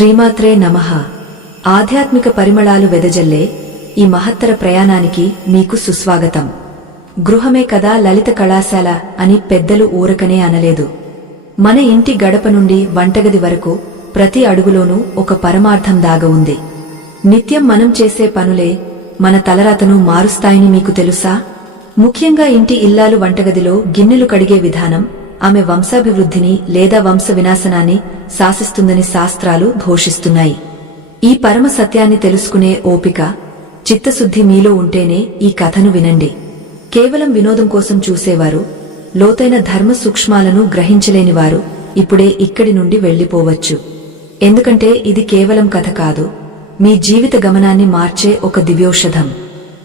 శ్రీమాత్రే నమః. ఆధ్యాత్మిక పరిమళాలు వెదజల్లే ఈ మహత్తర ప్రయాణానికి మీకు సుస్వాగతం. గృహమే కదా లలిత కళాశాల అని పెద్దలు ఊరకనే అనలేదు. మన ఇంటి గడప నుండి వంటగది వరకు ప్రతి అడుగులోనూ ఒక పరమార్థం దాగ ఉంది. నిత్యం మనం చేసే పనులే మన తలరాతను మారుస్తాయని మీకు తెలుసా? ముఖ్యంగా ఇంటి ఇల్లాలు వంటగదిలో గిన్నెలు కడిగే విధానం ఆమె వంశాభివృద్ధిని లేదా వంశ వినాశనాన్ని శాసిస్తుందని శాస్త్రాలు ఘోషిస్తున్నాయి. ఈ పరమ సత్యాన్ని తెలుసుకునే ఓపిక, చిత్తశుద్ధి మీలో ఉంటేనే ఈ కథను వినండి. కేవలం వినోదం కోసం చూసేవారు, లోతైన ధర్మ సూక్ష్మాలను గ్రహించలేనివారు ఇప్పుడే ఇక్కడి నుండి వెళ్లిపోవచ్చు. ఎందుకంటే ఇది కేవలం కథ కాదు, మీ జీవిత గమనాన్ని మార్చే ఒక దివ్యౌషధం.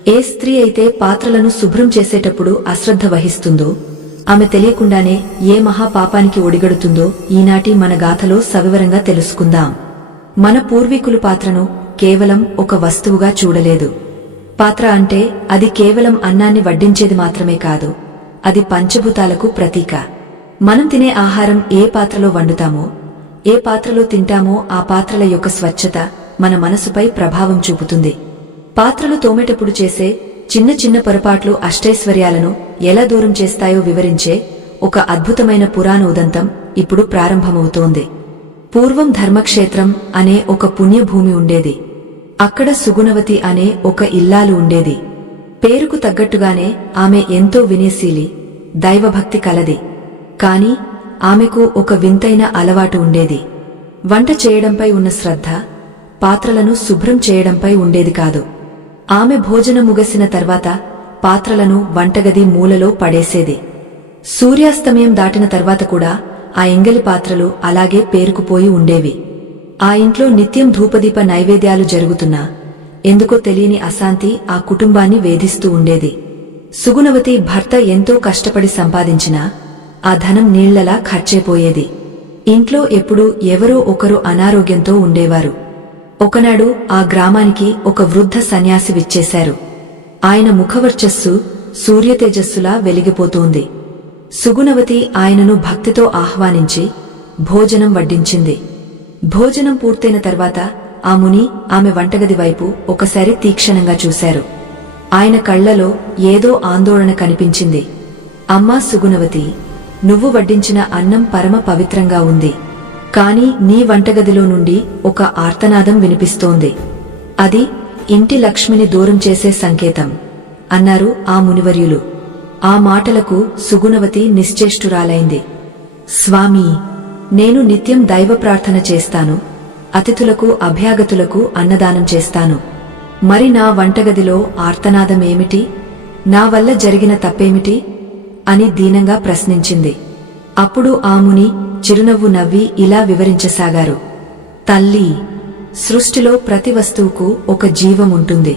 ఏ స్త్రీ అయితే పాత్రలను శుభ్రం చేసేటప్పుడు అశ్రద్ధ వహిస్తుందో, ఆమె తెలియకుండానే ఏ మహాపాపానికి ఒడిగడుతుందో ఈనాటి మన గాథలో సవివరంగా తెలుసుకుందాం. మన పూర్వీకులు పాత్రను కేవలం ఒక వస్తువుగా చూడలేదు. పాత్ర అంటే అది కేవలం అన్నాన్ని వడ్డించేది మాత్రమే కాదు, అది పంచభూతాలకు ప్రతీక. మనం తినే ఆహారం ఏ పాత్రలో వండుతామో, ఏ పాత్రలో తింటామో ఆ పాత్రల యొక్క స్వచ్ఛత మన మనసుపై ప్రభావం చూపుతుంది. పాత్రలు తోమేటప్పుడు చేసే చిన్న చిన్న పొరపాట్లు అష్టైశ్వర్యాలను ఎలా దూరం చేస్తాయో వివరించే ఒక అద్భుతమైన పురాణ ఉదంతం ఇప్పుడు ప్రారంభమవుతోంది. పూర్వం ధర్మక్షేత్రం అనే ఒక పుణ్యభూమి ఉండేది. అక్కడ సుగుణవతి అనే ఒక ఇల్లాలు ఉండేది. పేరుకు తగ్గట్టుగానే ఆమె ఎంతో వినయశీలి, దైవభక్తి కలది. కాని ఆమెకు ఒక వింతైన అలవాటు ఉండేది. వంట చేయడంపై ఉన్న శ్రద్ధ పాత్రలను శుభ్రం చేయడంపై ఉండేది కాదు. ఆమె భోజనం ముగిసిన తర్వాత పాత్రలను వంటగది మూలలో పడేసేది. సూర్యాస్తమయం దాటిన తర్వాత కూడా ఆ ఎంగలి పాత్రలు అలాగే పేరుకుపోయి ఉండేవి. ఆ ఇంట్లో నిత్యం ధూపదీప నైవేద్యాలు జరుగుతున్నా ఎందుకో తెలియని అశాంతి ఆ కుటుంబాన్ని వేధిస్తూ ఉండేది. సుగుణవతి భర్త ఎంతో కష్టపడి సంపాదించినా ఆ ధనం నీళ్లలా ఖర్చైపోయేది. ఇంట్లో ఎప్పుడూ ఎవరో ఒకరు అనారోగ్యంతో ఉండేవారు. ఒకనాడు ఆ గ్రామానికి ఒక వృద్ధ సన్యాసి విచ్చేశారు. ఆయన ముఖవర్చస్సు సూర్యతేజస్సులా వెలిగిపోతోంది. సుగుణవతి ఆయనను భక్తితో ఆహ్వానించి భోజనం వడ్డించింది. భోజనం పూర్తయిన తర్వాత ఆ ముని ఆమె వంటగది వైపు ఒకసారి తీక్షణంగా చూశారు. ఆయన కళ్లలో ఏదో ఆందోళన కనిపించింది. అమ్మా సుగుణవతి, నువ్వు వడ్డించిన అన్నం పరమ పవిత్రంగా ఉంది. కాని నీ వంటగదిలో నుండి ఒక ఆర్తనాదం వినిపిస్తోంది. అది ఇంటి లక్ష్మిని దూరం చేసే సంకేతం అన్నారు ఆ మునివర్యులు. ఆ మాటలకు సుగుణవతి నిశ్చేష్టురాలైంది. స్వామీ, నేను నిత్యం దైవ ప్రార్థన చేస్తాను, అతిథులకు అభ్యాగతులకు అన్నదానం చేస్తాను. మరి నా వంటగదిలో ఆర్తనాదమేమిటి? నా వల్ల జరిగిన తప్పేమిటి అని దీనంగా ప్రశ్నించింది. అప్పుడు ఆ ముని చిరునవ్వు నవ్వి ఇలా వివరించసాగారు. తల్లి, సృష్టిలో ప్రతి వస్తువుకు ఒక జీవం ఉంటుంది.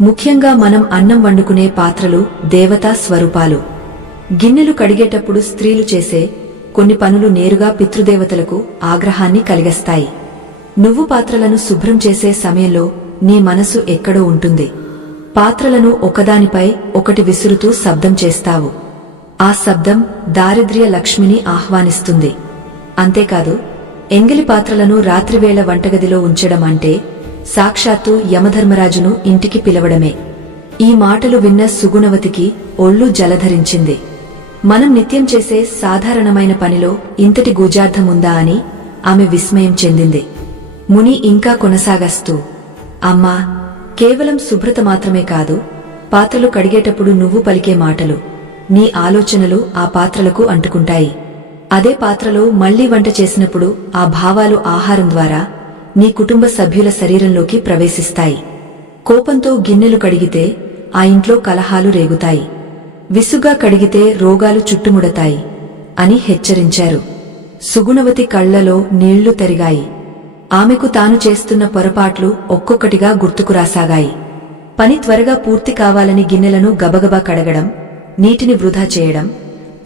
ముఖ్యంగా మనం అన్నం వండుకునే పాత్రలు దేవతా స్వరూపాలు. గిన్నెలు కడిగేటప్పుడు స్త్రీలు చేసే కొన్ని పనులు నేరుగా పితృదేవతలకు ఆగ్రహాన్ని కలిగిస్తాయి. నువ్వు పాత్రలను శుభ్రం చేసే సమయంలో నీ మనసు ఎక్కడో ఉంటుంది. పాత్రలను ఒకదానిపై ఒకటి విసురుతూ శబ్దం చేస్తావు. ఆ శబ్దం దారిద్ర్య లక్ష్మిని ఆహ్వానిస్తుంది. అంతేకాదు, ఎంగిలి పాత్రలను రాత్రివేళ వంటగదిలో ఉంచడం అంటే సాక్షాత్తు యమధర్మరాజును ఇంటికి పిలవడమే. ఈ మాటలు విన్న సుగుణవతికి ఒళ్ళు జలధరించింది. మనం నిత్యం చేసే సాధారణమైన పనిలో ఇంతటి గూజార్థముందా అని ఆమె విస్మయం చెందింది. ముని ఇంకా కొనసాగస్తూ, అమ్మా, కేవలం శుభ్రత మాత్రమే కాదు, పాత్రలు కడిగేటప్పుడు నువ్వు పలికే మాటలు, నీ ఆలోచనలు ఆ పాత్రలకు అంటుకుంటాయి. అదే పాత్రలో మళ్లీ వంట చేసినప్పుడు ఆ భావాలు ఆహారం ద్వారా నీ కుటుంబ సభ్యుల శరీరంలోకి ప్రవేశిస్తాయి. కోపంతో గిన్నెలు కడిగితే ఆ ఇంట్లో కలహాలు రేగుతాయి. విసుగ్గా కడిగితే రోగాలు చుట్టుముడతాయి అని హెచ్చరించారు. సుగుణవతి కళ్లలో నీళ్లు తరిగాయి. ఆమెకు తాను చేస్తున్న పొరపాట్లు ఒక్కొక్కటిగా గుర్తుకురాసాగాయి. పని త్వరగా పూర్తి కావాలని గిన్నెలను గబగబా కడగడం, నీటిని వృధా చేయడం,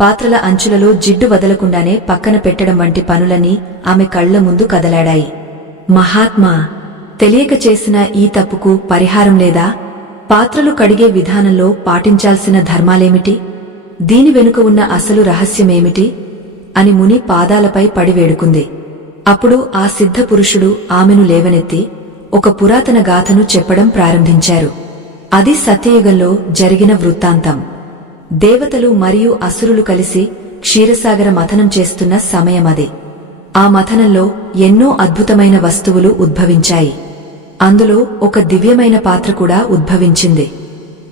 పాత్రల అంచులలో జిడ్డు వదలకుండానే పక్కన పెట్టడం వంటి పనులన్నీ ఆమె కళ్ల ముందు కదలాడాయి. మహాత్మా, తెలియక చేసిన ఈ తప్పుకు పరిహారం లేదా? పాత్రలు కడిగే విధానంలో పాటించాల్సిన ధర్మాలేమిటి? దీని వెనుక ఉన్న అసలు రహస్యమేమిటి అని ముని పాదాలపై పడి వేడుకుంది. అప్పుడు ఆ సిద్ధ పురుషుడు ఆమెను లేవనెత్తి ఒక పురాతన గాథను చెప్పడం ప్రారంభించారు. అది సత్యయుగంలో జరిగిన వృత్తాంతం. దేవతలు మరియు అసురులు కలిసి క్షీరసాగర మథనం చేస్తున్న సమయమది. ఆ మథనంలో ఎన్నో అద్భుతమైన వస్తువులు ఉద్భవించాయి. అందులో ఒక దివ్యమైన పాత్ర కూడా ఉద్భవించింది.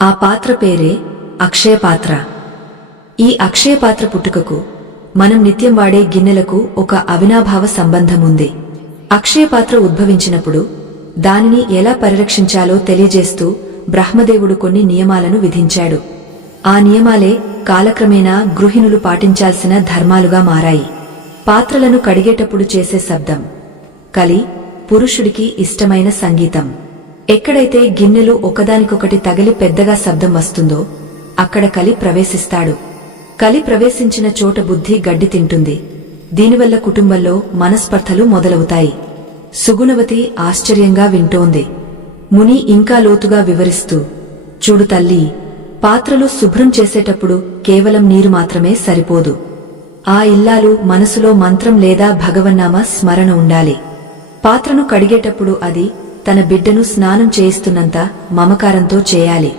ఆ పాత్ర పేరే అక్షయపాత్ర. ఈ అక్షయపాత్ర పుట్టుకకు మనం నిత్యం వాడే గిన్నెలకు ఒక అవినాభావ సంబంధముంది. అక్షయపాత్ర ఉద్భవించినప్పుడు దానిని ఎలా పరిరక్షించాలో తెలియజేస్తూ బ్రహ్మదేవుడు కొన్ని నియమాలను విధించాడు. ఆ నియమాలే కాలక్రమేణా గృహిణులు పాటించాల్సిన ధర్మాలుగా మారాయి. పాత్రలను కడిగేటప్పుడు చేసే శబ్దం కలి, పురుషుడికి ఇష్టమైన సంగీతం. ఎక్కడైతే గిన్నెలు ఒకదానికొకటి తగిలి పెద్దగా శబ్దం వస్తుందో అక్కడ కలి ప్రవేశిస్తాడు. కలి ప్రవేశించిన చోట బుద్ధి గడ్డి తింటుంది. దీనివల్ల కుటుంబంలో మనస్పర్ధలు మొదలవుతాయి. సుగుణవతి ఆశ్చర్యంగా వింటోంది. ముని ఇంకా లోతుగా వివరిస్తూ, చూడు తల్లీ, పాత్రలు శుభ్రం చేసేటప్పుడు కేవలం నీరు మాత్రమే సరిపోదు. ఆ ఇల్లాలు మనసులో మంత్రం లేదా భగవన్నామ స్మరణ ఉండాలి. పాత్రను కడిగేటప్పుడు అది తన బిడ్డను స్నానం చేయిస్తున్నంత మమకారంతో చేయాలి.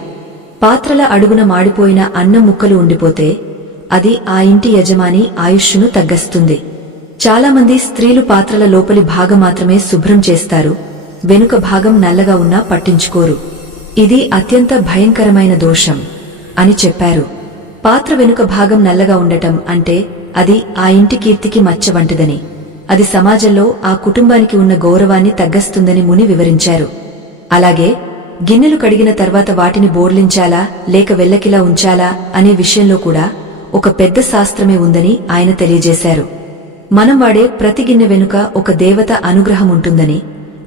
పాత్రల అడుగున మాడిపోయిన అన్నం ముక్కలు ఉండిపోతే అది ఆ ఇంటి యజమాని ఆయుష్ను తగ్గస్తుంది. చాలామంది స్త్రీలు పాత్రల లోపలి భాగం మాత్రమే శుభ్రం చేస్తారు, వెనుక భాగం నల్లగా ఉన్నా పట్టించుకోరు. ఇది అత్యంత భయంకరమైన దోషం అని చెప్పారు. పాత్ర వెనుక భాగం నల్లగా ఉండటం అంటే అది ఆ ఇంటి కీర్తికి మచ్చ వంటిదని, అది సమాజంలో ఆ కుటుంబానికి ఉన్న గౌరవాన్ని తగ్గస్తుందని ముని వివరించారు. అలాగే గిన్నెలు కడిగిన తర్వాత వాటిని బోర్లించాలా లేక వెల్లకిలా ఉంచాలా అనే విషయంలో కూడా ఒక పెద్ద శాస్త్రమే ఉందని ఆయన తెలియజేశారు. మనం వాడే ప్రతి గిన్నె వెనుక ఒక దేవత అనుగ్రహం ఉంటుందని,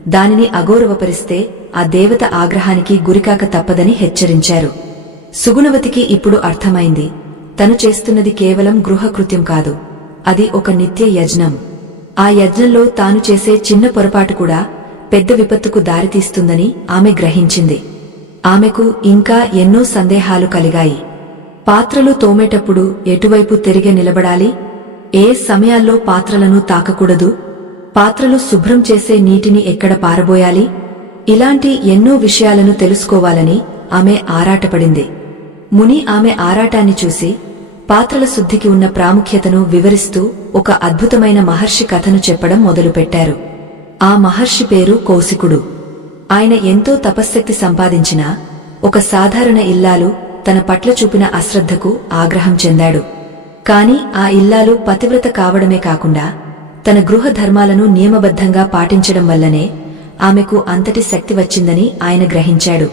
దానిని అగౌరవపరిస్తే ఆ దేవత ఆగ్రహానికి గురికాక తప్పదని హెచ్చరించారు. సుగుణవతికి ఇప్పుడు అర్థమైంది, తను చేస్తున్నది కేవలం గృహకృత్యం కాదు, అది ఒక నిత్య యజ్ఞం. ఆ యజ్ఞంలో తాను చేసే చిన్న పొరపాటు కూడా పెద్ద విపత్తుకు దారితీస్తుందని ఆమె గ్రహించింది. ఆమెకు ఇంకా ఎన్నో సందేహాలు కలిగాయి. పాత్రలు తోమేటప్పుడు ఎటువైపు తిరిగి నిలబడాలి? ఏ సమయాల్లో పాత్రలను తాకకూడదు? పాత్రలు శుభ్రం చేసే నీటిని ఎక్కడ పారబోయాలి? ఇలాంటి ఎన్నో విషయాలను తెలుసుకోవాలని ఆమె ఆరాటపడింది. ముని ఆమె ఆరాటాన్ని చూసి పాత్రల శుద్ధికి ఉన్న ప్రాముఖ్యతను వివరిస్తూ ఒక అద్భుతమైన మహర్షి కథను చెప్పడం మొదలుపెట్టారు. ఆ మహర్షి పేరు కౌశికుడు. ఆయన ఎంతో తపశ్శక్తి సంపాదించిన ఒక సాధారణ ఇల్లాలు తన పట్ల చూపిన అశ్రద్ధకు ఆగ్రహం చెందాడు. కాని ఆ ఇల్లాలు పతివ్రత కావడమే కాకుండా తన గృహ ధర్మాలను నియమబద్ధంగా పాటించడం వల్లనే ఆమెకు అంతటి శక్తి వచ్చిందని ఆయన గ్రహించాడు.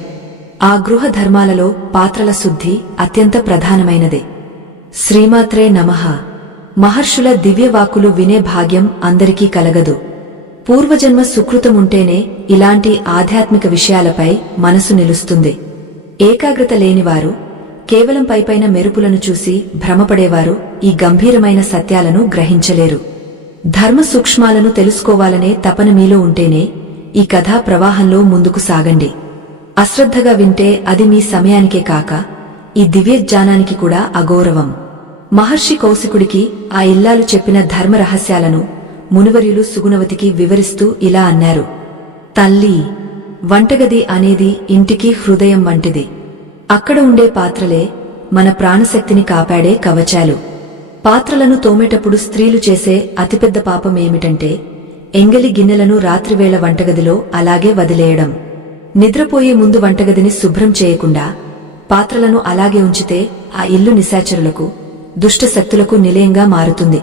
ఆ గృహ ధర్మాలలో పాత్రల శుద్ధి అత్యంత ప్రధానమైనది. శ్రీమాత్రే నమః. మహర్షుల దివ్యవాక్కులు వినే భాగ్యం అందరికీ కలగదు. పూర్వజన్మ సుకృతముంటేనే ఇలాంటి ఆధ్యాత్మిక విషయాలపై మనసు నిలుస్తుంది. ఏకాగ్రత లేనివారు, కేవలం పైపైన మెరుపులను చూసి భ్రమపడేవారు ఈ గంభీరమైన సత్యాలను గ్రహించలేరు. ధర్మ సూక్ష్మాలను తెలుసుకోవాలనే తపన మీలో ఉంటేనే ఈ కథా ప్రవాహంలో ముందుకు సాగండి. అశ్రద్ధగా వింటే అది మీ సమయానికే కాక ఈ దివ్యజ్ఞానానికి కూడా అగౌరవం. మహర్షి కౌశికుడికి ఆ ఇల్లాలు చెప్పిన ధర్మ రహస్యాలను మునివర్యులు సుగుణవతికి వివరిస్తూ ఇలా అన్నారు. తల్లీ, వంటగది అనేది ఇంటికి హృదయం వంటిది. అక్కడ ఉండే పాత్రలే మన ప్రాణశక్తిని కాపాడే కవచాలు. పాత్రలను తోమేటప్పుడు స్త్రీలు చేసే అతిపెద్ద పాపం ఏమిటంటే ఎంగలి గిన్నెలను రాత్రివేళ వంటగదిలో అలాగే వదిలేయడం. నిద్రపోయే ముందు వంటగదిని శుభ్రం చేయకుండా పాత్రలను అలాగే ఉంచితే ఆ ఇల్లు నిశాచరులకు, దుష్టశక్తులకు నిలయంగా మారుతుంది.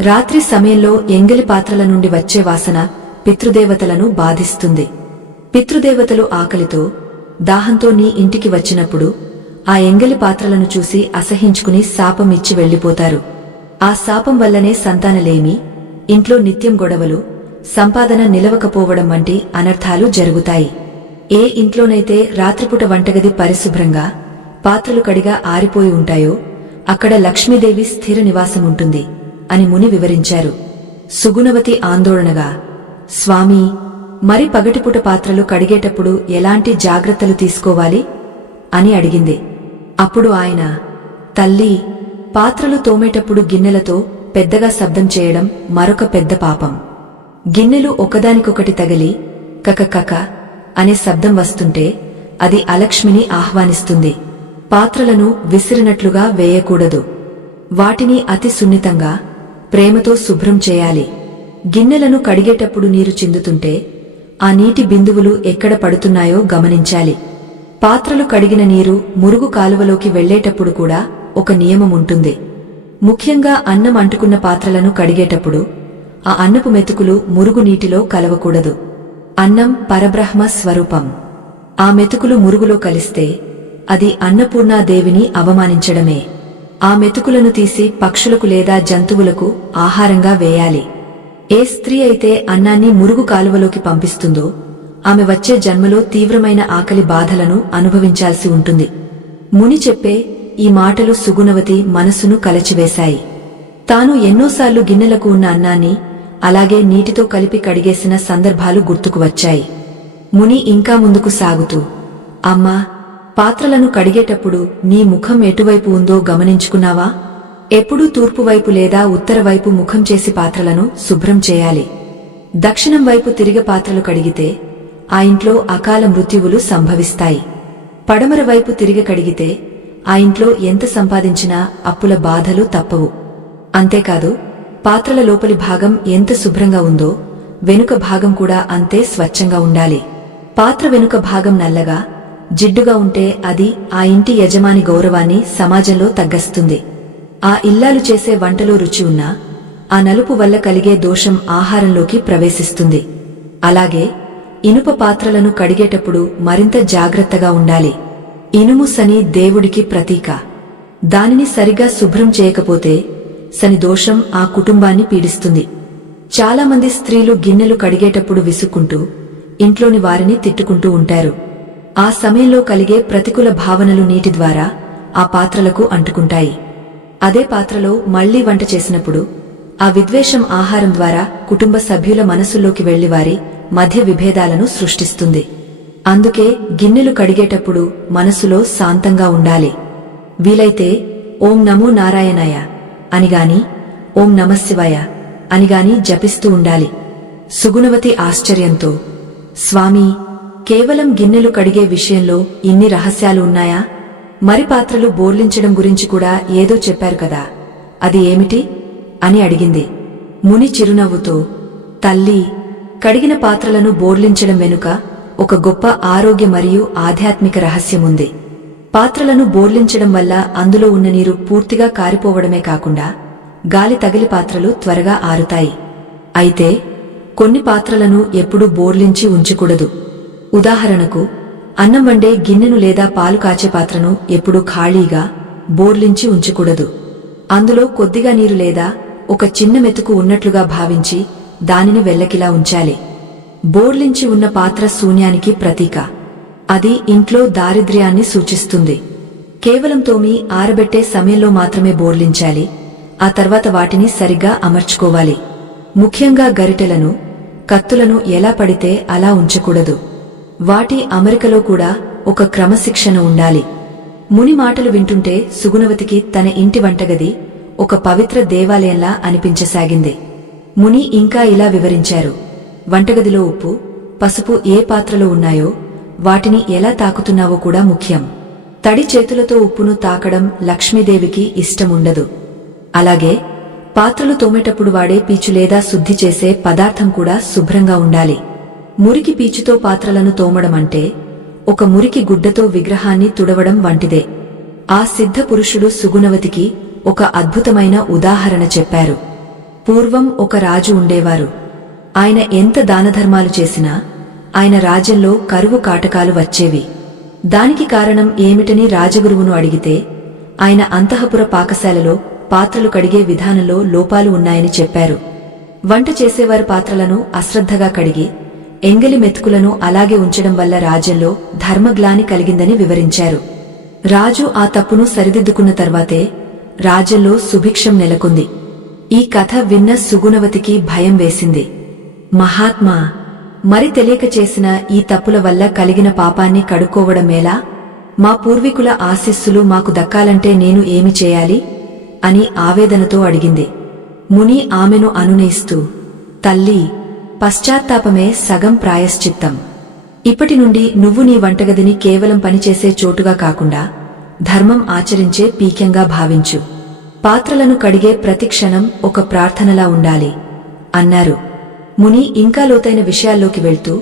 రాత్రి సమయంలో ఎంగిలి పాత్రల నుండి వచ్చే వాసన పితృదేవతలను బాధిస్తుంది. పితృదేవతలు ఆకలితో, దాహంతో నీ ఇంటికి వచ్చినప్పుడు ఆ ఎంగిలి పాత్రలను చూసి అసహించుకుని శాపం ఇచ్చి వెళ్లిపోతారు. ఆ శాపం వల్లనే సంతానలేమి, ఇంట్లో నిత్యం గొడవలు, సంపాదన నిలవకపోవడం వంటి అనర్థాలు జరుగుతాయి. ఏ ఇంట్లోనైతే రాత్రిపూట వంటగది పరిశుభ్రంగా, పాత్రలు కడిగా ఆరిపోయి ఉంటాయో అక్కడ లక్ష్మీదేవి స్థిర నివాసముంటుంది అని ముని వివరించారు. సుగుణవతి ఆందోళనగా, స్వామీ, మరి పగటిపూట పాత్రలు కడిగేటప్పుడు ఎలాంటి జాగ్రత్తలు తీసుకోవాలి అని అడిగింది. అప్పుడు ఆయన, తల్లీ, పాత్రలు తోమేటప్పుడు గిన్నెలతో పెద్దగా శబ్దం చేయడం మరొక పెద్ద పాపం. గిన్నెలు ఒకదానికొకటి తగిలి కక కక అనే శబ్దం వస్తుంటే అది అలక్ష్మిని ఆహ్వానిస్తుంది. పాత్రలను విసిరినట్లుగా వేయకూడదు. వాటిని అతి సున్నితంగా ప్రేమతో శుభ్రం చేయాలి. గిన్నెలను కడిగేటప్పుడు నీరు చిందుతుంటే ఆ నీటి బిందువులు ఎక్కడ పడుతున్నాయో గమనించాలి. పాత్రలు కడిగిన నీరు మురుగు కాలువలోకి వెళ్లేటప్పుడు కూడా ఒక నియమముంటుంది. ముఖ్యంగా అన్నం అంటుకున్న పాత్రలను కడిగేటప్పుడు ఆ అన్నపు మెతుకులు మురుగు నీటిలో కలవకూడదు. అన్నం పరబ్రహ్మ స్వరూపం. ఆ మెతుకులు మురుగులో కలిస్తే అది అన్నపూర్ణాదేవిని అవమానించడమే. ఆ మెతుకులను తీసి పక్షులకు లేదా జంతువులకు ఆహారంగా వేయాలి. ఏ స్త్రీ అయితే అన్నాన్ని మురుగు కాలువలోకి పంపిస్తుందో ఆమె వచ్చే జన్మలో తీవ్రమైన ఆకలి బాధలను అనుభవించాల్సి ఉంటుంది. ముని చెప్పే ఈ మాటలు సుగుణవతి మనసును కలచివేశాయి. తాను ఎన్నోసార్లు గిన్నెలకు ఉన్న అన్నాన్ని అలాగే నీటితో కలిపి కడిగేసిన సందర్భాలు గుర్తుకు వచ్చాయి. ముని ఇంకా ముందుకు సాగుతూ, అమ్మా, పాత్రలను కడిగేటప్పుడు నీ ముఖం ఎటువైపు ఉందో గమనించుకున్నావా? ఎప్పుడూ తూర్పువైపు లేదా ఉత్తరవైపు ముఖం చేసి పాత్రలను శుభ్రం చేయాలి. దక్షిణం వైపు తిరిగి పాత్రలు కడిగితే ఆ ఇంట్లో అకాల మృత్యువులు సంభవిస్తాయి. పడమర వైపు తిరిగి కడిగితే ఆ ఇంట్లో ఎంత సంపాదించినా అప్పుల బాధలు తప్పవు. అంతేకాదు, పాత్రల లోపలి భాగం ఎంత శుభ్రంగా ఉందో వెనుక భాగం కూడా అంతే స్వచ్ఛంగా ఉండాలి. పాత్ర వెనుక భాగం నల్లగా జిడ్డుగా ఉంటే అది ఆ ఇంటి యజమాని గౌరవాన్ని సమాజంలో తగ్గస్తుంది. ఆ ఇల్లాలు చేసే వంటలో రుచి ఉన్నా ఆ నలుపు వల్ల కలిగే దోషం ఆహారంలోకి ప్రవేశిస్తుంది. అలాగే ఇనుప పాత్రలను కడిగేటప్పుడు మరింత జాగ్రత్తగా ఉండాలి. ఇనుము శని దేవుడికి ప్రతీక. దానిని సరిగా శుభ్రం చేయకపోతే శని దోషం ఆ కుటుంబాన్ని పీడిస్తుంది. చాలామంది స్త్రీలు గిన్నెలు కడిగేటప్పుడు విసుక్కుంటూ ఇంట్లోని వారిని తిట్టుకుంటూ ఉంటారు. ఆ సమయంలో కలిగే ప్రతికూల భావనలు నీటి ద్వారా ఆ పాత్రలకు అంటుకుంటాయి. అదే పాత్రలో మళ్లీ వంట చేసినప్పుడు ఆ విద్వేషం ఆహారం ద్వారా కుటుంబ సభ్యుల మనసుల్లోకి వెళ్లి వారి మధ్య విభేదాలను సృష్టిస్తుంది. అందుకే గిన్నెలు కడిగేటప్పుడు మనసులో శాంతంగా ఉండాలి. వీలైతే ఓం నమో నారాయణాయ అనిగాని ఓం నమశివాయ అనిగాని జపిస్తూ ఉండాలి. సుగుణవతి ఆశ్చర్యంతో, స్వామీ, కేవలం గిన్నెలు కడిగే విషయంలో ఇన్ని రహస్యాలు ఉన్నాయా? మరి పాత్రలు బోర్లించడం గురించి కూడా ఏదో చెప్పారు కదా, అది ఏమిటి అని అడిగింది. ముని చిరునవ్వుతో, తల్లీ, కడిగిన పాత్రలను బోర్లించడం వెనుక ఒక గొప్ప ఆరోగ్య మరియు ఆధ్యాత్మిక రహస్యముంది. పాత్రలను బోర్లించడం వల్ల అందులో ఉన్న నీరు పూర్తిగా కారిపోవడమే కాకుండా గాలి తగిలి పాత్రలు త్వరగా ఆరుతాయి. అయితే కొన్ని పాత్రలను ఎప్పుడూ బోర్లించి ఉంచకూడదు. ఉదాహరణకు, అన్నం వండే గిన్నెను లేదా పాలు కాచే పాత్రను ఎప్పుడూ ఖాళీగా బోర్లించి ఉంచకూడదు. అందులో కొద్దిగా నీరు లేదా ఒక చిన్న మెతుకు ఉన్నట్లుగా భావించి దానిని వెల్లకిలా ఉంచాలి. బోర్లించి ఉన్న పాత్ర శూన్యానికి ప్రతీక. అది ఇంట్లో దారిద్ర్యాన్ని సూచిస్తుంది. కేవలం తోమి ఆరబెట్టే సమయంలో మాత్రమే బోర్లించాలి. ఆ తర్వాత వాటిని సరిగ్గా అమర్చుకోవాలి. ముఖ్యంగా గరిటెలను, కత్తులను ఎలా పడితే అలా ఉంచకూడదు. వాటి అమరికలో కూడా ఒక క్రమశిక్షణ ఉండాలి. ముని మాటలు వింటుంటే సుగుణవతికి తన ఇంటి వంటగది ఒక పవిత్ర దేవాలయంలా అనిపించసాగింది. ముని ఇంకా ఇలా వివరించారు. వంటగదిలో ఉప్పు, పసుపు ఏ పాత్రలో ఉన్నాయో వాటిని ఎలా తాకుతున్నావో కూడా ముఖ్యం. తడి చేతులతో ఉప్పును తాకడం లక్ష్మీదేవికి ఇష్టముండదు. అలాగే పాత్రలు తోమేటప్పుడు వాడే పీచు లేదా శుద్ధి చేసే పదార్థం కూడా శుభ్రంగా ఉండాలి. మురికి పీచుతో పాత్రలను తోమడమంటే ఒక మురికి గుడ్డతో విగ్రహాన్ని తుడవడం వంటిదే. ఆ సిద్ధ పురుషుడు సుగుణవతికి ఒక అద్భుతమైన ఉదాహరణ చెప్పారు. పూర్వం ఒక రాజు ఉండేవారు. ఆయన ఎంత దానధర్మాలు చేసినా ఆయన రాజ్యంలో కరువు కాటకాలు వచ్చేవి. దానికి కారణం ఏమిటని రాజగురువును అడిగితే ఆయన అంతఃపుర పాకశాలలో పాత్రలు కడిగే విధానంలో లోపాలు ఉన్నాయని చెప్పారు. వంట చేసేవారు పాత్రలను అశ్రద్ధగా కడిగి ఎంగలి మెతుకులను అలాగే ఉంచడం వల్ల రాజ్యంలో ధర్మగ్లాని కలిగిందని వివరించారు. రాజు ఆ తప్పును సరిదిద్దుకున్న తర్వాతే రాజ్యంలో సుభిక్షం నెలకొంది. ఈ కథ విన్న సుగుణవతికి భయం వేసింది. మహాత్మా, మరి తెలియక చేసిన ఈ తప్పుల వల్ల కలిగిన పాపాన్ని కడుక్కోవడమేలా? మా పూర్వీకుల ఆశీస్సులు మాకు దక్కాలంటే నేను ఏమి చేయాలి అని ఆవేదనతో అడిగింది. ముని ఆమెను అనునయిస్తూ, తల్లీ, పశ్చాత్తాపమే సగం ప్రాయశ్చిత్తం. ఇప్పటి నుండి నువ్వు నీ వంటగదిని కేవలం పనిచేసే చోటుగా కాకుండా ధర్మం ఆచరించే పీక్యంగా భావించు. పాత్రలను కడిగే ప్రతి క్షణం ఒక ప్రార్థనలా ఉండాలి అన్నారు. ముని ఇంకా లోతైన విషయాల్లోకి వెళ్తూ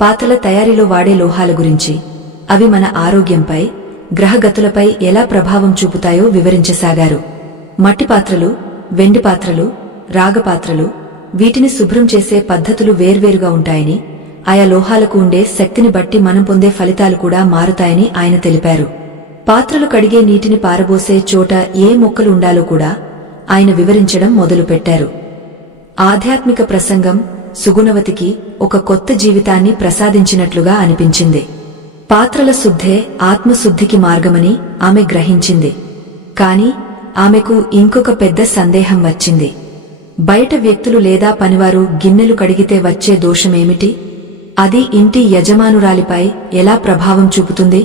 పాత్రల తయారీలో వాడే లోహాల గురించి, అవి మన ఆరోగ్యంపై, గ్రహగతులపై ఎలా ప్రభావం చూపుతాయో వివరించసాగారు. మట్టి పాత్రలు, వెండి పాత్రలు, రాగపాత్రలు, వీటిని శుభ్రం చేసే పద్ధతులు వేర్వేరుగా ఉంటాయని, ఆయా లోహాలకు ఉండే శక్తిని బట్టి మనం పొందే ఫలితాలు కూడా మారుతాయని ఆయన తెలిపారు. పాత్రలు కడిగే నీటిని పారబోసే చోట ఏ మొక్కలు ఉండాలో కూడా ఆయన వివరించడం మొదలుపెట్టారు. ఆధ్యాత్మిక ప్రసంగం సుగుణవతికి ఒక కొత్త జీవితాన్ని ప్రసాదించినట్లుగా అనిపించింది. పాత్రల శుద్ధే ఆత్మశుద్ధికి మార్గమని ఆమె గ్రహించింది. కాని ఆమెకు ఇంకొక పెద్ద సందేహం వచ్చింది. బయట వ్యక్తులు లేదా పనివారు గిన్నెలు కడిగితే వచ్చే దోషమేమిటి? అది ఇంటి యజమానురాలిపై ఎలా ప్రభావం చూపుతుంది?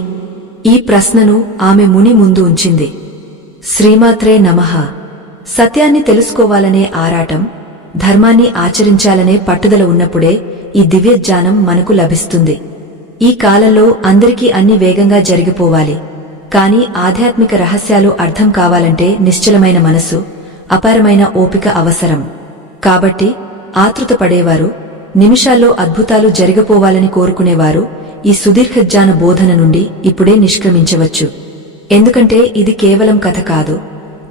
ఈ ప్రశ్నను ఆమె ముని ముందు ఉంచింది. శ్రీమాత్రే నమః. సత్యాన్ని తెలుసుకోవాలనే ఆరాటం, ధర్మాన్ని ఆచరించాలనే పట్టుదల ఉన్నప్పుడే ఈ దివ్యజ్ఞానం మనకు లభిస్తుంది. ఈ కాలంలో అందరికీ అన్ని వేగంగా జరిగిపోవాలి. కాని ఆధ్యాత్మిక రహస్యాలు అర్థం కావాలంటే నిశ్చలమైన మనసు, అపారమైన ఓపిక అవసరం. కాబట్టి ఆతృతపడేవారు, నిమిషాల్లో అద్భుతాలు జరిగిపోవాలని కోరుకునేవారు ఈ సుదీర్ఘ జ్ఞాన బోధన నుండి ఇప్పుడే నిష్క్రమించవచ్చు. ఎందుకంటే ఇది కేవలం కథ కాదు,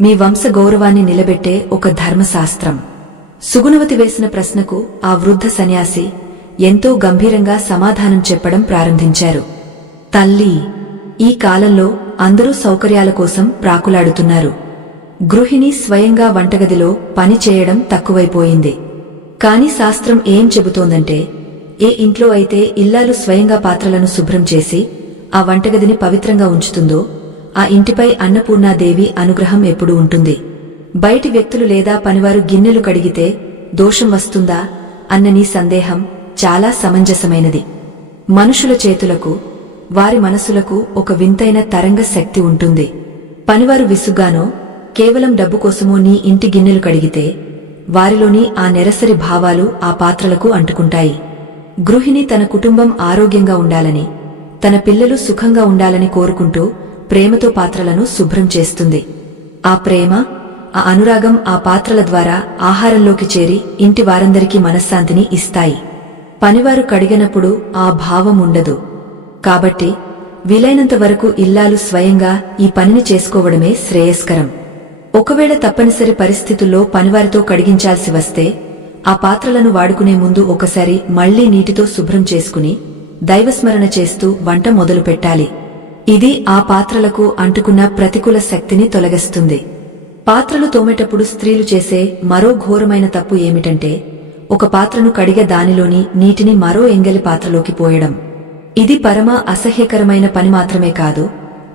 మీ వంశ గౌరవాన్ని నిలబెట్టే ఒక ధర్మశాస్త్రం. సుగుణవతి వేసిన ప్రశ్నకు ఆ వృద్ధ సన్యాసి ఎంతో గంభీరంగా సమాధానం చెప్పడం ప్రారంభించారు. తల్లి, ఈ కాలంలో అందరూ సౌకర్యాల కోసం ప్రాకులాడుతున్నారు. గృహిణి స్వయంగా వంటగదిలో పని చేయడం తక్కువైపోయింది. కాని శాస్త్రం ఏం చెబుతోందంటే, ఏ ఇంట్లో అయితే ఇల్లాలు స్వయంగా పాత్రలను శుభ్రం చేసి ఆ వంటగదిని పవిత్రంగా ఉంచుతుందో ఆ ఇంటిపై అన్నపూర్ణాదేవి అనుగ్రహం ఎప్పుడూ ఉంటుంది. బయటి వ్యక్తులు లేదా పనివారు గిన్నెలు కడిగితే దోషం వస్తుందా అన్న నీ సందేహం చాలా సమంజసమైనది. మనుషుల చేతులకు, వారి మనసులకు ఒక వింతైన తరంగ శక్తి ఉంటుంది. పనివారు విసుగ్గానో కేవలం డబ్బు కోసమో నీ ఇంటి గిన్నెలు కడిగితే వారిలోని ఆ నెరసరి భావాలు ఆ పాత్రలకు అంటుకుంటాయి. గృహిణి తన కుటుంబం ఆరోగ్యంగా ఉండాలని, తన పిల్లలు సుఖంగా ఉండాలని కోరుకుంటూ ప్రేమతో పాత్రలను శుభ్రం చేస్తుంది. ఆ ప్రేమ, ఆ అనురాగం ఆ పాత్రల ద్వారా ఆహారంలోకి చేరి ఇంటి వారందరికీ మనశ్శాంతిని ఇస్తాయి. పనివారు కడిగినప్పుడు ఆ భావం ఉండదు. కాబట్టి వీలైనంత వరకు ఇల్లాలు స్వయంగా ఈ పనిని చేసుకోవడమే శ్రేయస్కరం. ఒకవేళ తప్పనిసరి పరిస్థితుల్లో పనివారితో కడిగించాల్సి వస్తే ఆ పాత్రలను వాడుకునే ముందు ఒకసారి మళ్లీ నీటితో శుభ్రం చేసుకుని దైవస్మరణ చేస్తూ వంట మొదలు పెట్టాలి. ఇది ఆ పాత్రలకు అంటుకున్న ప్రతికూల శక్తిని తొలగిస్తుంది. పాత్రలు తోమేటప్పుడు స్త్రీలు చేసే మరో ఘోరమైన తప్పు ఏమిటంటే, ఒక పాత్రను కడిగే దానిలోని నీటిని మరో ఎంగలి పాత్రలోకి పోయడం. ఇది పరమ అసహ్యకరమైన పని మాత్రమే కాదు,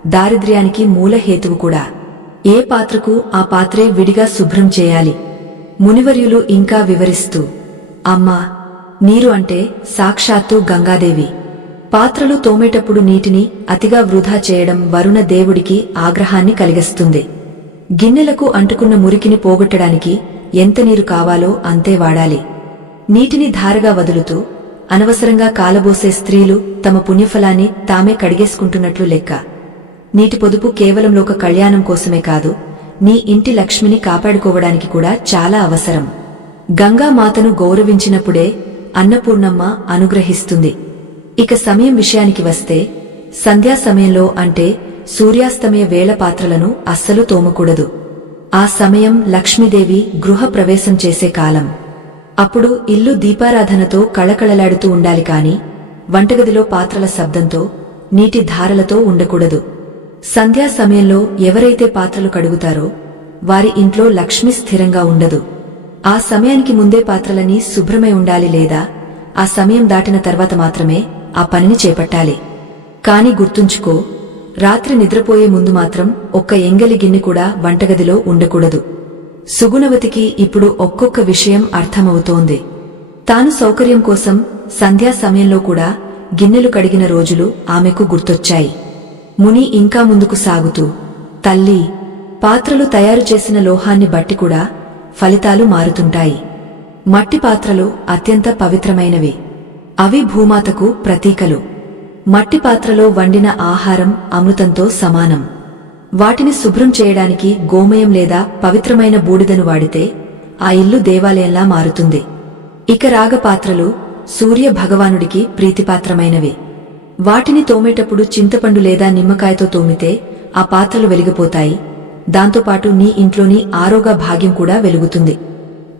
దారిద్ర్యానికి మూల హేతువు కూడా. ఏ పాత్రకు ఆ పాత్రే విడిగా శుభ్రం చేయాలి. మునివర్యులు ఇంకా వివరిస్తూ, అమ్మా, నీరు అంటే సాక్షాత్తు గంగాదేవి. పాత్రలు తోమేటప్పుడు నీటిని అతిగా వృధా చేయడం వరుణ దేవుడికి ఆగ్రహాన్ని కలిగిస్తుంది. గిన్నెలకు అంటుకున్న మురికిని పోగొట్టడానికి ఎంత నీరు కావాలో అంతే వాడాలి. నీటిని ధారగా వదులుతూ అనవసరంగా కాలబోసే స్త్రీలు తమ పుణ్యఫలాన్ని తామే కడిగేసుకుంటున్నట్లు లెక్క. నీటి పొదుపు కేవలం లోక కళ్యాణం కోసమే కాదు, నీ ఇంటి లక్ష్మిని కాపాడుకోవడానికి కూడా చాలా అవసరం. గంగామాతను గౌరవించినప్పుడే అన్నపూర్ణమ్మ అనుగ్రహిస్తుంది. ఇక సమయం విషయానికి వస్తే, సంధ్యా సమయంలో అంటే సూర్యాస్తమయ వేళ పాత్రలను అస్సలు తోమకూడదు. ఆ సమయం లక్ష్మీదేవి గృహ ప్రవేశం చేసే కాలం. అప్పుడు ఇల్లు దీపారాధనతో కళకళలాడుతూ ఉండాలి. కాని వంటగదిలో పాత్రల శబ్దంతో, నీటి ధారలతో ఉండకూడదు. సంధ్యా సమయంలో ఎవరైతే పాత్రలు కడుగుతారో వారి ఇంట్లో లక్ష్మి స్థిరంగా ఉండదు. ఆ సమయానికి ముందే పాత్రలని శుభ్రమై ఉండాలి, లేదా ఆ సమయం దాటిన తర్వాత మాత్రమే ఆ పనిని చేపట్టాలి. కాని గుర్తుంచుకో, రాత్రి నిద్రపోయే ముందు మాత్రం ఒక్క ఎంగలి గిన్నె కూడా వంటగదిలో ఉండకూడదు. సుగుణవతికి ఇప్పుడు ఒక్కొక్క విషయం అర్థమవుతోంది. తాను సౌకర్యం కోసం సంధ్యా సమయంలో కూడా గిన్నెలు కడిగిన రోజులు ఆమెకు గుర్తొచ్చాయి. ముని ఇంకా ముందుకు సాగుతూ, తల్లి, పాత్రలు తయారు చేసిన లోహాన్ని బట్టి కూడా ఫలితాలు మారుతుంటాయి. మట్టి పాత్రలు అత్యంత పవిత్రమైనవి. అవి భూమాతకు ప్రతీకలు. మట్టి పాత్రలో వండిన ఆహారం అమృతంతో సమానం. వాటిని శుభ్రం చేయడానికి గోమయం లేదా పవిత్రమైన బూడిదను వాడితే ఆ ఇల్లు దేవాలయంలా మారుతుంది. ఇక రాగపాత్రలు సూర్య భగవానుడికి ప్రీతిపాత్రమైనవి. వాటిని తోమేటప్పుడు చింతపండు లేదా నిమ్మకాయతో తోమితే ఆ పాత్రలు వెలిగిపోతాయి. దాంతోపాటు నీ ఇంట్లోని ఆరోగ్య భాగ్యం కూడా వెలుగుతుంది.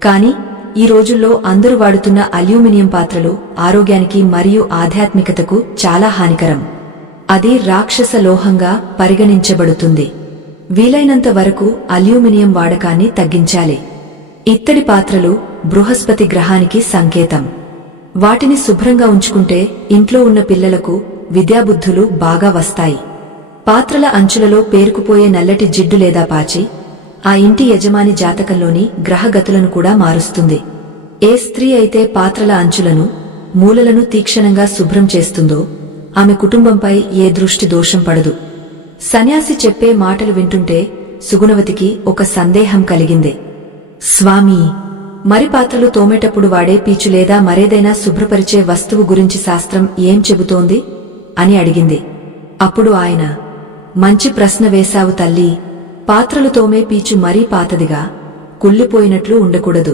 కాని ఈ రోజుల్లో అందరూ వాడుతున్న అల్యూమినియం పాత్రలు ఆరోగ్యానికి మరియు ఆధ్యాత్మికతకు చాలా హానికరం. అది రాక్షస లోహంగా పరిగణించబడుతుంది. వీలైనంత వరకు అల్యూమినియం వాడకాన్ని తగ్గించాలి. ఇత్తడి పాత్రలు బృహస్పతి గ్రహానికి సంకేతం. వాటిని శుభ్రంగా ఉంచుకుంటే ఇంట్లో ఉన్న పిల్లలకు విద్యాబుద్ధులు బాగా వస్తాయి. పాత్రల అంచులలో పేరుకుపోయే నల్లటి జిడ్డు లేదా పాచి ఆ ఇంటి యజమాని జాతకంలోని గ్రహగతులను కూడా మారుస్తుంది. ఏ స్త్రీ అయితే పాత్రల అంచులను మూలలను తీక్షణంగా శుభ్రం చేస్తుందో ఆమె కుటుంబంపై ఏ దృష్టి దోషం పడదు. సన్యాసి చెప్పే మాటలు వింటుంటే సుగుణవతికి ఒక సందేహం కలిగింది. స్వామీ, మరి పాత్రలు తోమేటప్పుడు వాడే పీచు లేదా మరేదైనా శుభ్రపరిచే వస్తువు గురించి శాస్త్రం ఏం చెబుతోంది అని అడిగింది. అప్పుడు ఆయన, మంచి ప్రశ్న వేశావు తల్లీ. పాత్రలు తోమే పీచు మరీ పాతదిగా కుళ్ళిపోయినట్లు ఉండకూడదు.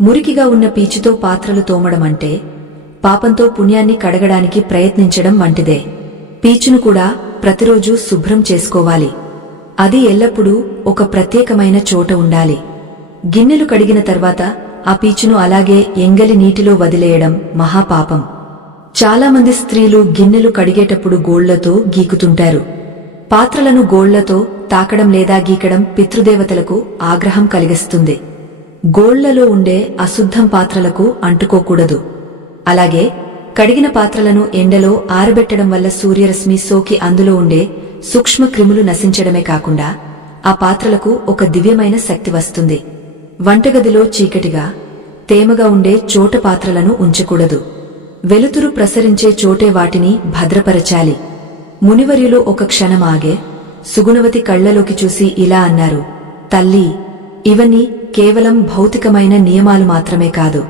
మురికిగా ఉన్న పీచుతో పాత్రలు తోమడమంటే పాపంతో పుణ్యాన్ని కడగడానికి ప్రయత్నించడం వంటిదే. పీచును కూడా ప్రతిరోజూ శుభ్రం చేసుకోవాలి. అది ఎల్లప్పుడూ ఒక ప్రత్యేకమైన చోట ఉండాలి. గిన్నెలు కడిగిన తర్వాత ఆ పీచును అలాగే ఎంగలి నీటిలో వదిలేయడం మహాపాపం. చాలామంది స్త్రీలు గిన్నెలు కడిగేటప్పుడు గోళ్లతో గీకుతుంటారు. పాత్రలను గోళ్లతో తాకడం లేదా గీకడం పితృదేవతలకు ఆగ్రహం కలిగిస్తుంది. గోళ్లలో ఉండే అశుద్ధం పాత్రలకు అంటుకోకూడదు. అలాగే కడిగిన పాత్రలను ఎండలో ఆరబెట్టడం వల్ల సూర్యరశ్మి సోకి అందులో ఉండే సూక్ష్మ క్రిములు నశించడమే కాకుండా ఆ పాత్రలకు ఒక దివ్యమైన శక్తి వస్తుంది. వంటగదిలో చీకటిగా తేమగా ఉండే చోట పాత్రలను ఉంచకూడదు. వెలుతురు ప్రసరించే చోటే వాటిని భద్రపరచాలి. మునివర్యులు ఒక క్షణం ఆగే సుగుణవతి కళ్లలోకి చూసి ఇలా అన్నారు, తల్లీ, ఇవన్నీ కేవలం భౌతికమైన నియమాలు మాత్రమే కాదు.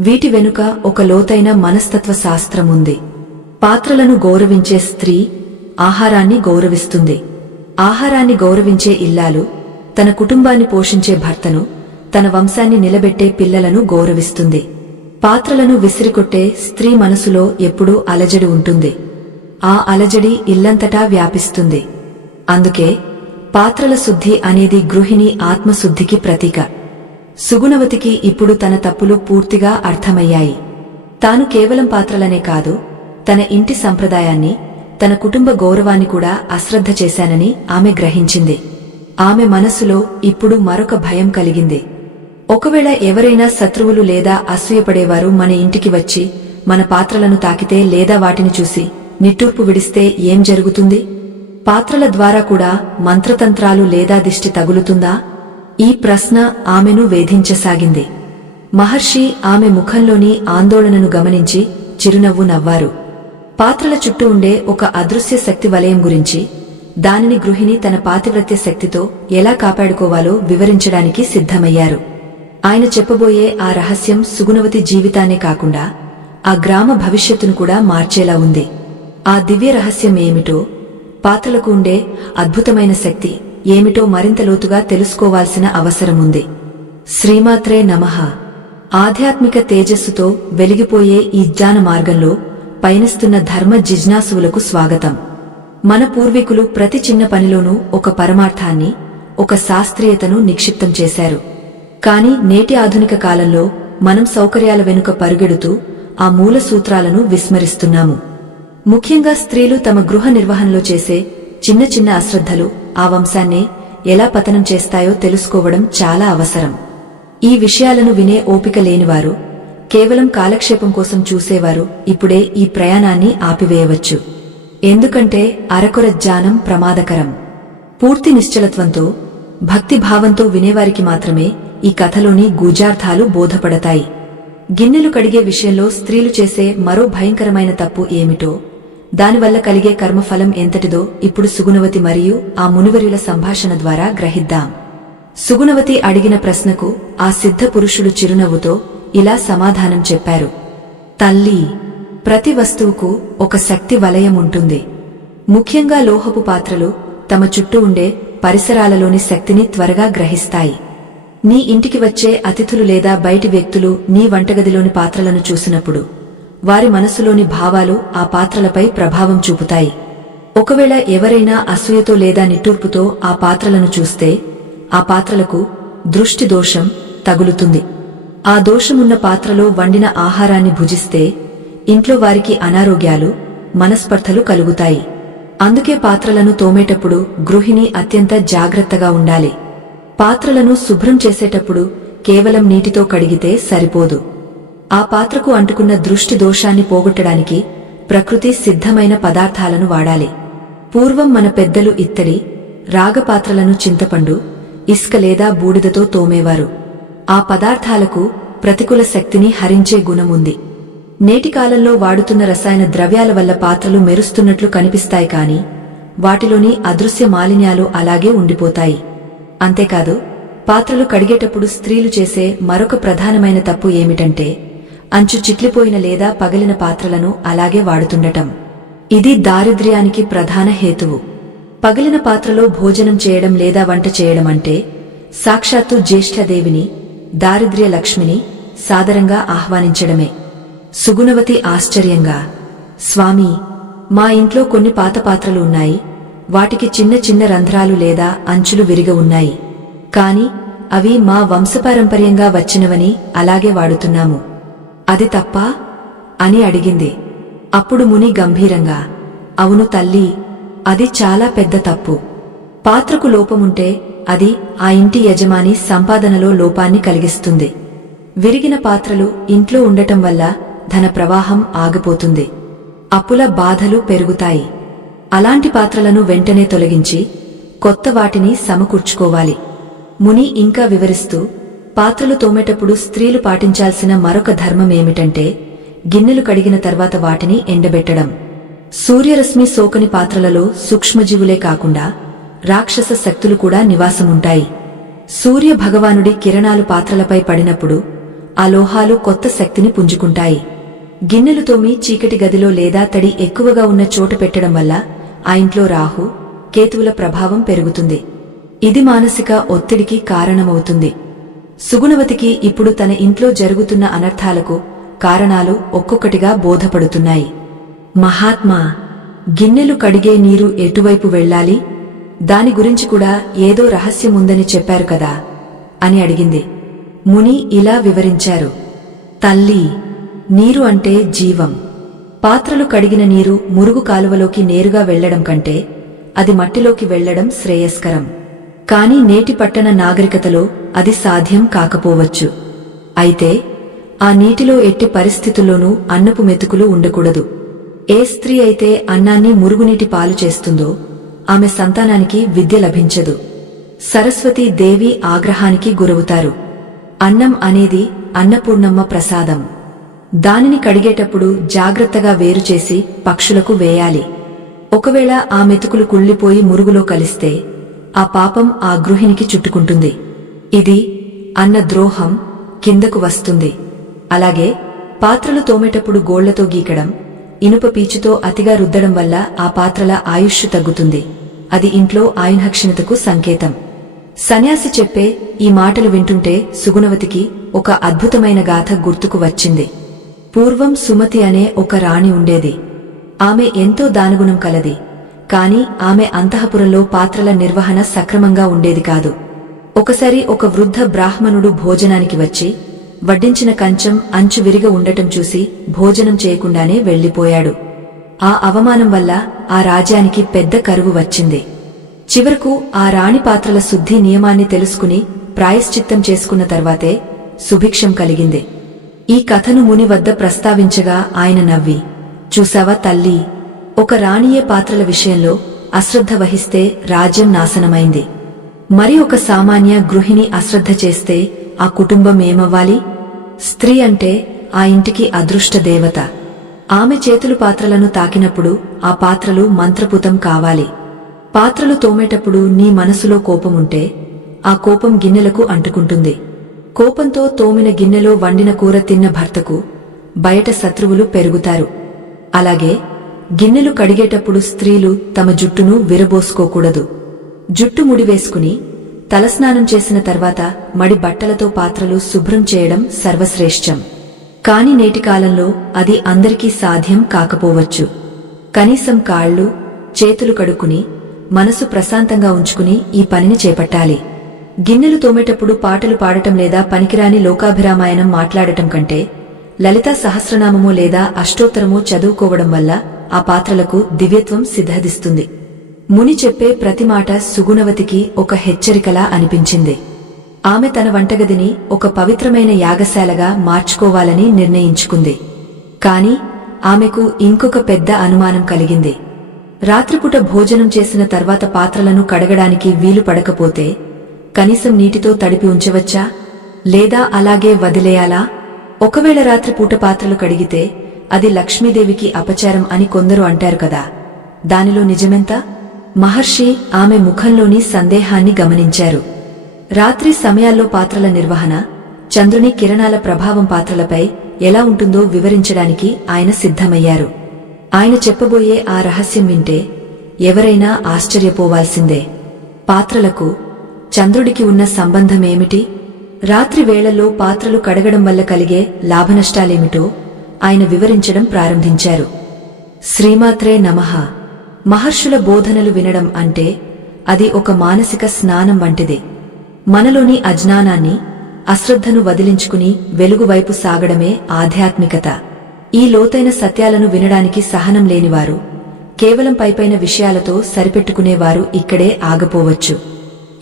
వీటి వెనుక ఒక లోతైన మనస్తత్వ శాస్త్రముంది. పాత్రలను గౌరవించే స్త్రీ ఆహారాన్ని గౌరవిస్తుంది. ఆహారాన్ని గౌరవించే ఇల్లాలు తన కుటుంబాన్ని పోషించే భర్తను, తన వంశాన్ని నిలబెట్టే పిల్లలను గౌరవిస్తుంది. పాత్రలను విసిరికొట్టే స్త్రీ మనసులో ఎప్పుడూ అలజడి ఉంటుంది. ఆ అలజడి ఇల్లంతటా వ్యాపిస్తుంది. అందుకే పాత్రల శుద్ధి అనేది గృహిణి ఆత్మశుద్ధికి ప్రతీక. సుగుణవతికి ఇప్పుడు తన తప్పులు పూర్తిగా అర్థమయ్యాయి. తాను కేవలం పాత్రలనే కాదు, తన ఇంటి సంప్రదాయాన్ని, తన కుటుంబ గౌరవాన్ని కూడా అశ్రద్ధ చేశానని ఆమె గ్రహించింది. ఆమె మనసులో ఇప్పుడు మరొక భయం కలిగింది. ఒకవేళ ఎవరైనా శత్రువులు లేదా అసూయపడేవారు మన ఇంటికి వచ్చి మన పాత్రలను తాకితే లేదా వాటిని చూసి నిట్టూర్పు విడిస్తే ఏం జరుగుతుంది? పాత్రల ద్వారా కూడా మంత్రతంత్రాలు లేదా దిష్టి తగులుతుందా? ఈ ప్రశ్న ఆమెను వేధించసాగింది. మహర్షి ఆమె ముఖంలోని ఆందోళనను గమనించి చిరునవ్వు నవ్వారు. పాత్రల చుట్టూ ఉండే ఒక అదృశ్య శక్తి వలయం గురించి, దానిని గృహిణి తన పాతివ్రత్య శక్తితో ఎలా కాపాడుకోవాలో వివరించడానికి సిద్ధమయ్యారు. ఆయన చెప్పబోయే ఆ రహస్యం సుగుణవతి జీవితాన్నే కాకుండా ఆ గ్రామ భవిష్యత్తును కూడా మార్చేలా ఉంది. ఆ దివ్య రహస్యం ఏమిటో, పాత్రలకు ఉండే అద్భుతమైన శక్తి ఏమిటో మరింత లోతుగా తెలుసుకోవాల్సిన అవసరముంది. శ్రీమాత్రే నమః. ఆధ్యాత్మిక తేజస్సుతో వెలిగిపోయే ఈ జ్ఞాన మార్గంలో పయనిస్తున్న ధర్మ జిజ్ఞాసువులకు స్వాగతం. మన పూర్వీకులు ప్రతి చిన్న పనిలోనూ ఒక పరమార్థాన్ని, ఒక శాస్త్రీయతను నిక్షిప్తం చేశారు. కాని నేటి ఆధునిక కాలంలో మనం సౌకర్యాల వెనుక పరుగెడుతూ ఆ మూల సూత్రాలను విస్మరిస్తున్నాము. ముఖ్యంగా స్త్రీలు తమ గృహ నిర్వహణలో చేసే చిన్న చిన్న అశ్రద్ధలు ఆ వంశాన్నే ఎలా పతనం చేస్తాయో తెలుసుకోవడం చాలా అవసరం. ఈ విషయాలను వినే ఓపిక లేనివారు, కేవలం కాలక్షేపం కోసం చూసేవారు ఇప్పుడే ఈ ప్రయాణాన్ని ఆపివేయవచ్చు. ఎందుకంటే అరకొర జ్ఞానం ప్రమాదకరం. పూర్తి నిశ్చలత్వంతో, భక్తిభావంతో వినేవారికి మాత్రమే ఈ కథలోని గూజార్థాలు బోధపడతాయి. గిన్నెలు కడిగే విషయంలో స్త్రీలు చేసే మరో భయంకరమైన తప్పు ఏమిటో, దానివల్ల కలిగే కర్మఫలం ఎంతటిదో ఇప్పుడు సుగుణవతి మరియు ఆ మునివర్యుల సంభాషణ ద్వారా గ్రహిద్దాం. సుగుణవతి అడిగిన ప్రశ్నకు ఆ సిద్ధ పురుషుడు చిరునవ్వుతో ఇలా సమాధానం చెప్పారు. తల్లీ, ప్రతి వస్తువుకు ఒక శక్తి వలయం ఉంటుంది. ముఖ్యంగా లోహపు పాత్రలు తమ చుట్టూ ఉండే పరిసరాలలోని శక్తిని త్వరగా గ్రహిస్తాయి. నీ ఇంటికి వచ్చే అతిథులు లేదా బయటి వ్యక్తులు నీ వంటగదిలోని పాత్రలను చూసినప్పుడు వారి మనసులోని భావాలు ఆ పాత్రలపై ప్రభావం చూపుతాయి. ఒకవేళ ఎవరైనా అసూయతో లేదా నిట్టూర్పుతో ఆ పాత్రలను చూస్తే ఆ పాత్రలకు దృష్టి దోషం తగులుతుంది. ఆ దోషమున్న పాత్రలో వండిన ఆహారాన్ని భుజిస్తే ఇంట్లో వారికి అనారోగ్యాలు, మనస్పర్ధలు కలుగుతాయి. అందుకే పాత్రలను తోమేటప్పుడు గృహిణి అత్యంత జాగ్రత్తగా ఉండాలి. పాత్రలను శుభ్రం చేసేటప్పుడు కేవలం నీటితో కడిగితే సరిపోదు. ఆ పాత్రకు అంటుకున్న దృష్టి దోషాన్ని పోగొట్టడానికి ప్రకృతి సిద్ధమైన పదార్థాలను వాడాలి. పూర్వం మన పెద్దలు ఇత్తడి, రాగపాత్రలను చింతపండు, ఇసుక లేదా బూడిదతో తోమేవారు. ఆ పదార్థాలకు ప్రతికూల శక్తిని హరించే గుణముంది. నేటి కాలంలో వాడుతున్న రసాయన ద్రవ్యాల వల్ల పాత్రలు మెరుస్తున్నట్లు కనిపిస్తాయి, కాని వాటిలోని అదృశ్య మాలిన్యాలు అలాగే ఉండిపోతాయి. అంతేకాదు, పాత్రలు కడిగేటప్పుడు స్త్రీలు చేసే మరొక ప్రధానమైన తప్పు ఏమిటంటే అంచు చిట్లిపోయిన లేదా పగిలిన పాత్రలను అలాగే వాడుతుండటం. ఇది దారిద్ర్యానికి ప్రధాన హేతువు. పగిలిన పాత్రలో భోజనం చేయడం లేదా వంట చేయడం అంటే సాక్షాత్తు జ్యేష్ఠదేవిని, దారిద్ర్య లక్ష్మిని సాదరంగా ఆహ్వానించడమే. సుగుణవతి ఆశ్చర్యంగా, స్వామీ, మా ఇంట్లో కొన్ని పాత పాత్రలు ఉన్నాయి. వాటికి చిన్న చిన్న రంధ్రాలు లేదా అంచులు విరిగ ఉన్నాయి. కాని అవి మా వంశపారంపర్యంగా వచ్చినవని అలాగే వాడుతున్నాము. అది తప్పా అని అడిగింది. అప్పుడు ముని గంభీరంగా, అవును తల్లీ, అది చాలా పెద్ద తప్పు. పాత్రకు లోపముంటే అది ఆ ఇంటి యజమాని సంపాదనలో లోపాన్ని కలిగిస్తుంది. విరిగిన పాత్రలు ఇంట్లో ఉండటం వల్ల ధన ప్రవాహం ఆగిపోతుంది. అప్పుల బాధలు పెరుగుతాయి. అలాంటి పాత్రలను వెంటనే తొలగించి కొత్త వాటిని సమకూర్చుకోవాలి. ముని ఇంకా వివరిస్తూ, పాత్రలు తోమేటప్పుడు స్త్రీలు పాటించాల్సిన మరొక ధర్మమేమిటంటే గిన్నెలు కడిగిన తర్వాత వాటిని ఎండబెట్టడం. సూర్యరశ్మి సోకని పాత్రలలో సూక్ష్మజీవులే కాకుండా రాక్షస శక్తులు కూడా నివాసముంటాయి. సూర్య భగవానుడి కిరణాలు పాత్రలపై పడినప్పుడు ఆ లోహాలు కొత్త శక్తిని పుంజుకుంటాయి. గిన్నెలు తోమి చీకటి గదిలో లేదా తడి ఎక్కువగా ఉన్న చోట పెట్టడం వల్ల ఆ ఇంట్లో రాహు, కేతువుల ప్రభావం పెరుగుతుంది. ఇది మానసిక ఒత్తిడికి కారణమవుతుంది. సుగుణవతికి ఇప్పుడు తన ఇంట్లో జరుగుతున్న అనర్థాలకు కారణాలు ఒక్కొక్కటిగా బోధపడుతున్నాయి. మహాత్మా, గిన్నెలు కడిగే నీరు ఎటువైపు వెళ్ళాలి? దాని గురించి కూడా ఏదో రహస్యముందని చెప్పారు కదా అని అడిగింది. ముని ఇలా వివరించారు. తల్లీ, నీరు అంటే జీవం. పాత్రలు కడిగిన నీరు మురుగు కాలువలోకి నేరుగా వెళ్లడం కంటే అది మట్టిలోకి వెళ్లడం శ్రేయస్కరం. కాని నేటి పట్టణ నాగరికతలో అది సాధ్యం కాకపోవచ్చు. అయితే ఆ నీటిలో ఎట్టి పరిస్థితుల్లోనూ అన్నపు మెతుకులు ఉండకూడదు. ఏ స్త్రీ అయితే అన్నాన్ని మురుగునీటి పాలు చేస్తుందో ఆమె సంతానానికి విద్య లభించదు. సరస్వతీ దేవి ఆగ్రహానికి గురవుతారు. అన్నం అనేది అన్నపూర్ణమ్మ ప్రసాదం. దానిని కడిగేటప్పుడు జాగ్రత్తగా వేరుచేసి పక్షులకు వేయాలి. ఒకవేళ ఆ మెతుకులు కుళ్ళిపోయి మురుగులో కలిస్తే ఆ పాపం ఆ గృహిణికి చుట్టుకుంటుంది. ఇది అన్న ద్రోహం కిందకు వస్తుంది. అలాగే పాత్రలు తోమేటప్పుడు గోళ్లతో గీకడం, ఇనుప పీచుతో అతిగా రుద్దడం వల్ల ఆ పాత్రల ఆయుష్ తగ్గుతుంది. అది ఇంట్లో ఆయుర్హక్షణతకు సంకేతం. సన్యాసి చెప్పే ఈ మాటలు వింటుంటే సుగుణవతికి ఒక అద్భుతమైన గాథ గుర్తుకు వచ్చింది. పూర్వం సుమతి అనే ఒక రాణి ఉండేది. ఆమె ఎంతో దానగుణం కలది. కాని ఆమె అంతఃపురంలో పాత్రల నిర్వహణ సక్రమంగా ఉండేది కాదు. ఒకసారి ఒక వృద్ధ బ్రాహ్మణుడు భోజనానికి వచ్చి వడ్డించిన కంచం అంచు విరిగ ఉండటం చూసి భోజనం చేయకుండానే వెళ్లిపోయాడు. ఆ అవమానం వల్ల ఆ రాజ్యానికి పెద్ద కరువు వచ్చింది. చివరకు ఆ రాణి పాత్రల శుద్ధి నియమాన్ని తెలుసుకుని ప్రాయశ్చిత్తం చేసుకున్న తర్వాతే సుభిక్షం కలిగింది. ఈ కథను ముని వద్ద ప్రస్తావించగా ఆయన నవ్వి, చూసావా తల్లీ, ఒక రాణియే పాత్రల విషయంలో అశ్రద్ధ వహిస్తే రాజ్యం నాశనమైంది. మరి ఒక సామాన్య గృహిణి అశ్రద్ధ చేస్తే ఆ కుటుంబం ఏమవ్వాలి? స్త్రీ అంటే ఆ ఇంటికి అదృష్ట దేవత. ఆమె చేతులు పాత్రలను తాకినప్పుడు ఆ పాత్రలు మంత్రపుతం కావాలి. పాత్రలు తోమేటప్పుడు నీ మనసులో కోపముంటే ఆ కోపం గిన్నెలకు అంటుకుంటుంది. కోపంతో తోమిన గిన్నెలో వండిన కూర తిన్న భర్తకు బయట శత్రువులు పెరుగుతారు. అలాగే గిన్నెలు కడిగేటప్పుడు స్త్రీలు తమ జుట్టును విరబోసుకోకూడదు. జుట్టు ముడివేసుకుని తలస్నానం చేసిన తర్వాత మడి బట్టలతో పాత్రలు శుభ్రం చేయడం సర్వశ్రేష్టం. కాని నేటి కాలంలో అది అందరికీ సాధ్యం కాకపోవచ్చు. కనీసం కాళ్ళు చేతులు కడుక్కుని మనసు ప్రశాంతంగా ఉంచుకుని ఈ పనిని చేపట్టాలి. గిన్నెలు తోమేటప్పుడు పాటలు పాడటం లేదా పనికిరాని లోకాభిరామాయణం మాట్లాడటం కంటే లలితా సహస్రనామమో లేదా అష్టోత్తరమో చదువుకోవడం వల్ల ఆ పాత్రలకు దివ్యత్వం సిద్ధిస్తుంది. ముని చెప్పే ప్రతి మాట సుగుణవతికి ఒక హెచ్చరికలా అనిపించింది. ఆమె తన వంటగదిని ఒక పవిత్రమైన యాగశాలగా మార్చుకోవాలని నిర్ణయించుకుంది. కాని ఆమెకు ఇంకొక పెద్ద అనుమానం కలిగింది. రాత్రిపూట భోజనం చేసిన తర్వాత పాత్రలను కడగడానికి వీలు పడకపోతే కనీసం నీటితో తడిపి ఉంచవచ్చా, లేదా అలాగే వదిలేయాలా? ఒకవేళ రాత్రిపూట పాత్రలు కడిగితే అది లక్ష్మీదేవికి అపచారం అని కొందరు అంటారు కదా, దానిలో నిజమెంత? మహర్షి ఆమె ముఖంలోని సందేహాన్ని గమనించారు. రాత్రి సమయాల్లో పాత్రల నిర్వహణ, చంద్రుని కిరణాల ప్రభావం పాత్రలపై ఎలా ఉంటుందో వివరించడానికి ఆయన సిద్ధమయ్యారు. ఆయన చెప్పబోయే ఆ రహస్యం వింటే ఎవరైనా ఆశ్చర్యపోవాల్సిందే. పాత్రలకు చంద్రుడికి ఉన్న సంబంధమేమిటి? రాత్రి వేళల్లో పాత్రలు కడగడం వల్ల కలిగే లాభనష్టాలేమిటో ఆయన వివరించడం ప్రారంభించారు. శ్రీమాత్రే నమః. మహర్షుల బోధనలు వినడం అంటే అది ఒక మానసిక స్నానం వంటిది. మనలోని అజ్ఞానాన్ని, అశ్రద్ధను వదిలించుకుని వెలుగువైపు సాగడమే ఆధ్యాత్మికత. ఈ లోతైన సత్యాలను వినడానికి సహనం లేనివారు, కేవలం పైపైన విషయాలతో సరిపెట్టుకునేవారు ఇక్కడే ఆగపోవచ్చు.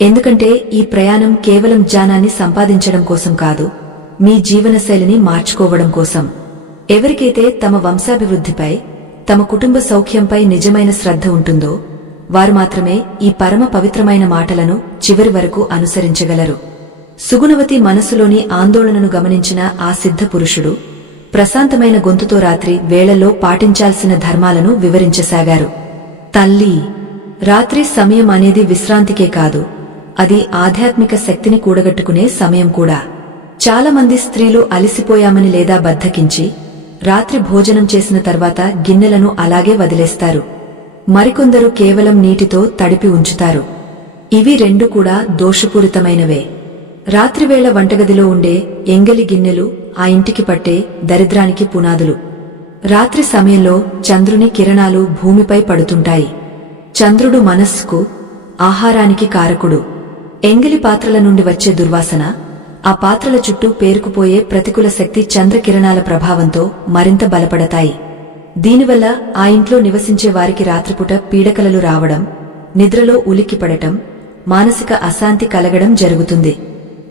ఎందుకంటే ఈ ప్రయాణం కేవలం జ్ఞానాన్ని సంపాదించడం కోసం కాదు, మీ జీవనశైలిని మార్చుకోవడం కోసం. ఎవరికైతే తమ వంశాభివృద్ధిపై, తమ కుటుంబ సౌఖ్యంపై నిజమైన శ్రద్ధ ఉంటుందో వారు మాత్రమే ఈ పరమ పవిత్రమైన మాటలను చివరి వరకు అనుసరించగలరు. సుగుణవతి మనసులోని ఆందోళనను గమనించిన ఆ సిద్ధ పురుషుడు ప్రశాంతమైన గొంతుతో రాత్రి వేళల్లో పాటించాల్సిన ధర్మాలను వివరించసాగారు. తల్లి, రాత్రి సమయం అనేది విశ్రాంతికే కాదు, అది ఆధ్యాత్మిక శక్తిని కూడగట్టుకునే సమయం కూడా. చాలా మంది స్త్రీలు అలిసిపోయామని లేదా బద్ధకించి రాత్రి భోజనం చేసిన తర్వాత గిన్నెలను అలాగే వదిలేస్తారు. మరికొందరు కేవలం నీటితో తడిపి ఉంచుతారు. ఇవి రెండు కూడా దోషపూరితమైనవే. రాత్రివేళ వంటగదిలో ఉండే ఎంగలి గిన్నెలు ఆ ఇంటికి పట్టే దరిద్రానికి పునాదులు. రాత్రి సమయంలో చంద్రుని కిరణాలు భూమిపై పడుతుంటాయి. చంద్రుడు మనస్సుకు, ఆహారానికి కారకుడు. ఎంగిలి పాత్రల నుండి వచ్చే దుర్వాసన, ఆ పాత్రల చుట్టూ పేరుకుపోయే ప్రతికూల శక్తి చంద్రకిరణాల ప్రభావంతో మరింత బలపడతాయి. దీనివల్ల ఆ ఇంట్లో నివసించే వారికి రాత్రిపూట పీడకలలు రావడం, నిద్రలో ఉలిక్కిపడటం, మానసిక అశాంతి కలగడం జరుగుతుంది.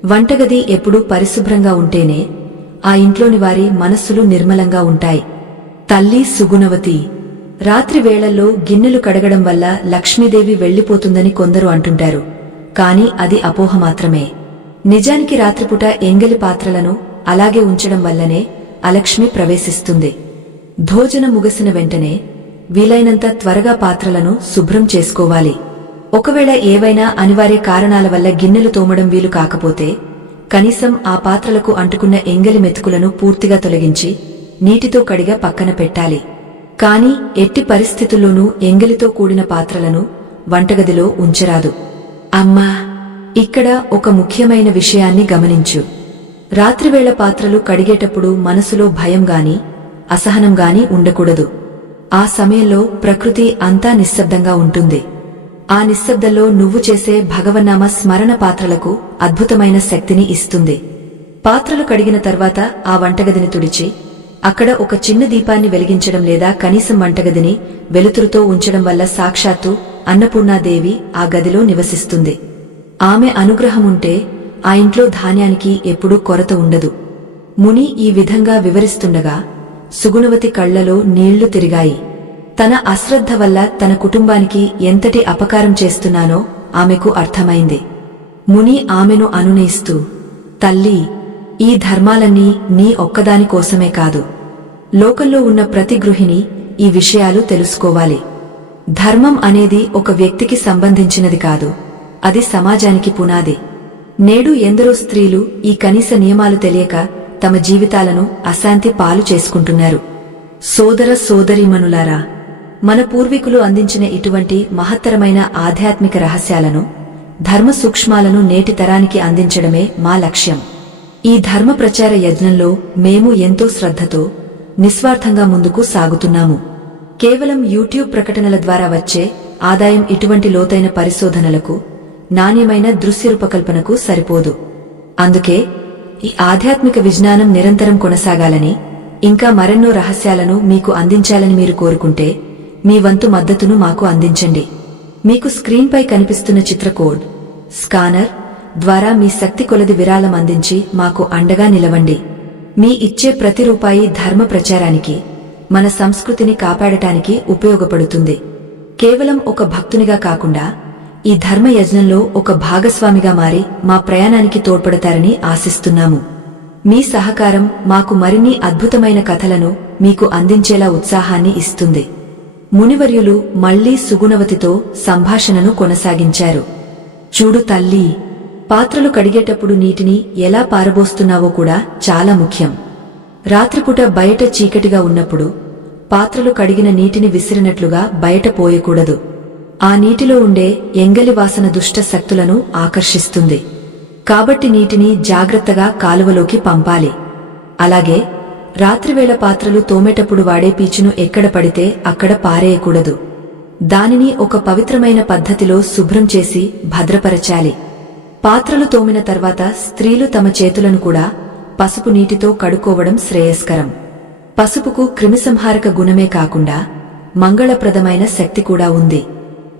వంటగది ఎప్పుడూ పరిశుభ్రంగా ఉంటేనే ఆ ఇంట్లోని వారి మనస్సులు నిర్మలంగా ఉంటాయి. తల్లి సుగుణవతి, రాత్రి వేళల్లో గిన్నెలు కడగడం వల్ల లక్ష్మీదేవి వెళ్లిపోతుందని కొందరు అంటుంటారు. కాని అది అపోహ మాత్రమే. నిజానికి రాత్రిపూట ఎంగలి పాత్రలను అలాగే ఉంచడం వల్లనే అలక్ష్మి ప్రవేశిస్తుంది. భోజనం ముగిసిన వెంటనే వీలైనంత త్వరగా పాత్రలను శుభ్రం చేసుకోవాలి. ఒకవేళ ఏవైనా అనివార్య కారణాల వల్ల గిన్నెలు తోమడం వీలు కాకపోతే కనీసం ఆ పాత్రలకు అంటుకున్న ఎంగలి మెతుకులను పూర్తిగా తొలగించి నీటితో కడిగా పక్కన పెట్టాలి. కాని ఎట్టి పరిస్థితుల్లోనూ ఎంగలితో కూడిన పాత్రలను వంటగదిలో ఉంచరాదు. అమ్మా, ఇక్కడ ఒక ముఖ్యమైన విషయాన్ని గమనించు. రాత్రివేళ పాత్రలు కడిగేటప్పుడు మనసులో భయం గాని, అసహనం గాని ఉండకూడదు. ఆ సమయంలో ప్రకృతి అంతా నిశ్శబ్దంగా ఉంటుంది. ఆ నిశ్శబ్దంలో నువ్వు చేసే భగవన్నామ స్మరణ పాత్రలకు అద్భుతమైన శక్తిని ఇస్తుంది. పాత్రలు కడిగిన తర్వాత ఆ వంటగదిని తుడిచి అక్కడ ఒక చిన్న దీపాన్ని వెలిగించడం లేదా కనీసం వంటగదిని వెలుతురుతో ఉంచడం వల్ల సాక్షాత్తు అన్నపూర్ణాదేవి ఆ గదిలో నివసిస్తుంది. ఆమె అనుగ్రహముంటే ఆ ఇంట్లో ధాన్యానికి ఎప్పుడూ కొరత ఉండదు. ముని ఈ విధంగా వివరిస్తుండగా సుగుణవతి కళ్లలో నీళ్లు తిరిగాయి. తన అశ్రద్ధ వల్ల తన కుటుంబానికి ఎంతటి అపకారం చేస్తున్నానో ఆమెకు అర్థమైంది. ముని ఆమెను అనునయిస్తూ, తల్లి, ఈ ధర్మాలన్నీ నీ ఒక్కదాని కోసమే కాదు, లోకంలో ఉన్న ప్రతి గృహిణి ఈ విషయాలు తెలుసుకోవాలి. ధర్మం అనేది ఒక వ్యక్తికి సంబంధించినది కాదు, అది సమాజానికి పునాది. నేడు ఎందరో స్త్రీలు ఈ కనీస నియమాలు తెలియక తమ జీవితాలను అశాంతి పాలు చేసుకుంటున్నారు. సోదర సోదరీమణులారా, మన పూర్వీకులు అందించిన ఇటువంటి మహత్తరమైన ఆధ్యాత్మిక రహస్యాలను, ధర్మ సూక్ష్మాలను నేటి తరానికి అందించడమే మా లక్ష్యం. ఈ ధర్మ ప్రచార యజ్ఞంలో మేము ఎంతో శ్రద్ధతో, నిస్వార్థంగా ముందుకు సాగుతున్నాము. కేవలం యూట్యూబ్ ప్రకటనల ద్వారా వచ్చే ఆదాయం ఇటువంటి లోతైన పరిశోధనలకు, నాణ్యమైన దృశ్యరూపకల్పనకు సరిపోదు. అందుకే ఈ ఆధ్యాత్మిక విజ్ఞానం నిరంతరం కొనసాగాలని, ఇంకా మరెన్నో రహస్యాలను మీకు అందించాలని మీరు కోరుకుంటే మీ వంతు మద్దతును మాకు అందించండి. మీకు స్క్రీన్పై కనిపిస్తున్న చిత్రకోడ్, స్కానర్ ద్వారా మీ శక్తి కొలది విరాళం అందించి మాకు అండగా నిలవండి. మీ ఇచ్చే ప్రతి రూపాయి ధర్మ ప్రచారానికి, మన సంస్కృతిని కాపాడటానికి ఉపయోగపడుతుంది. కేవలం ఒక భక్తునిగా కాకుండా ఈ ధర్మ యజ్ఞంలో ఒక భాగస్వామిగా మారి మా ప్రయాణానికి తోడ్పడతారని ఆశిస్తున్నాము. మీ సహకారం మాకు మరిన్ని అద్భుతమైన కథలను మీకు అందించేలా ఉత్సాహాన్ని ఇస్తుంది. మునివర్యులు మళ్లీ సుగుణవతితో సంభాషణను కొనసాగించారు. చూడు తల్లీ, పాత్రలు కడిగేటప్పుడు నీటిని ఎలా పారబోస్తున్నావో కూడా చాలా ముఖ్యం. రాత్రిపూట బయట చీకటిగా ఉన్నప్పుడు పాత్రలు కడిగిన నీటిని విసిరినట్లుగా బయట పోయకూడదు. ఆ నీటిలో ఉండే ఎంగలి వాసన దుష్ట శక్తులను ఆకర్షిస్తుంది. కాబట్టి నీటిని జాగ్రత్తగా కాలువలోకి పంపాలి. అలాగే రాత్రివేళ పాత్రలు తోమేటప్పుడు వాడే పీచును ఎక్కడ పడితే అక్కడ పారేయకూడదు. దానిని ఒక పవిత్రమైన పద్ధతిలో శుభ్రం చేసి భద్రపరచాలి. పాత్రలు తోమిన తర్వాత స్త్రీలు తమ చేతులను కూడా పసుపు నీటితో కడుక్కోవడం శ్రేయస్కరం. పసుపుకు క్రిమిసంహారక గుణమే కాకుండా మంగళప్రదమైన శక్తి కూడా ఉంది.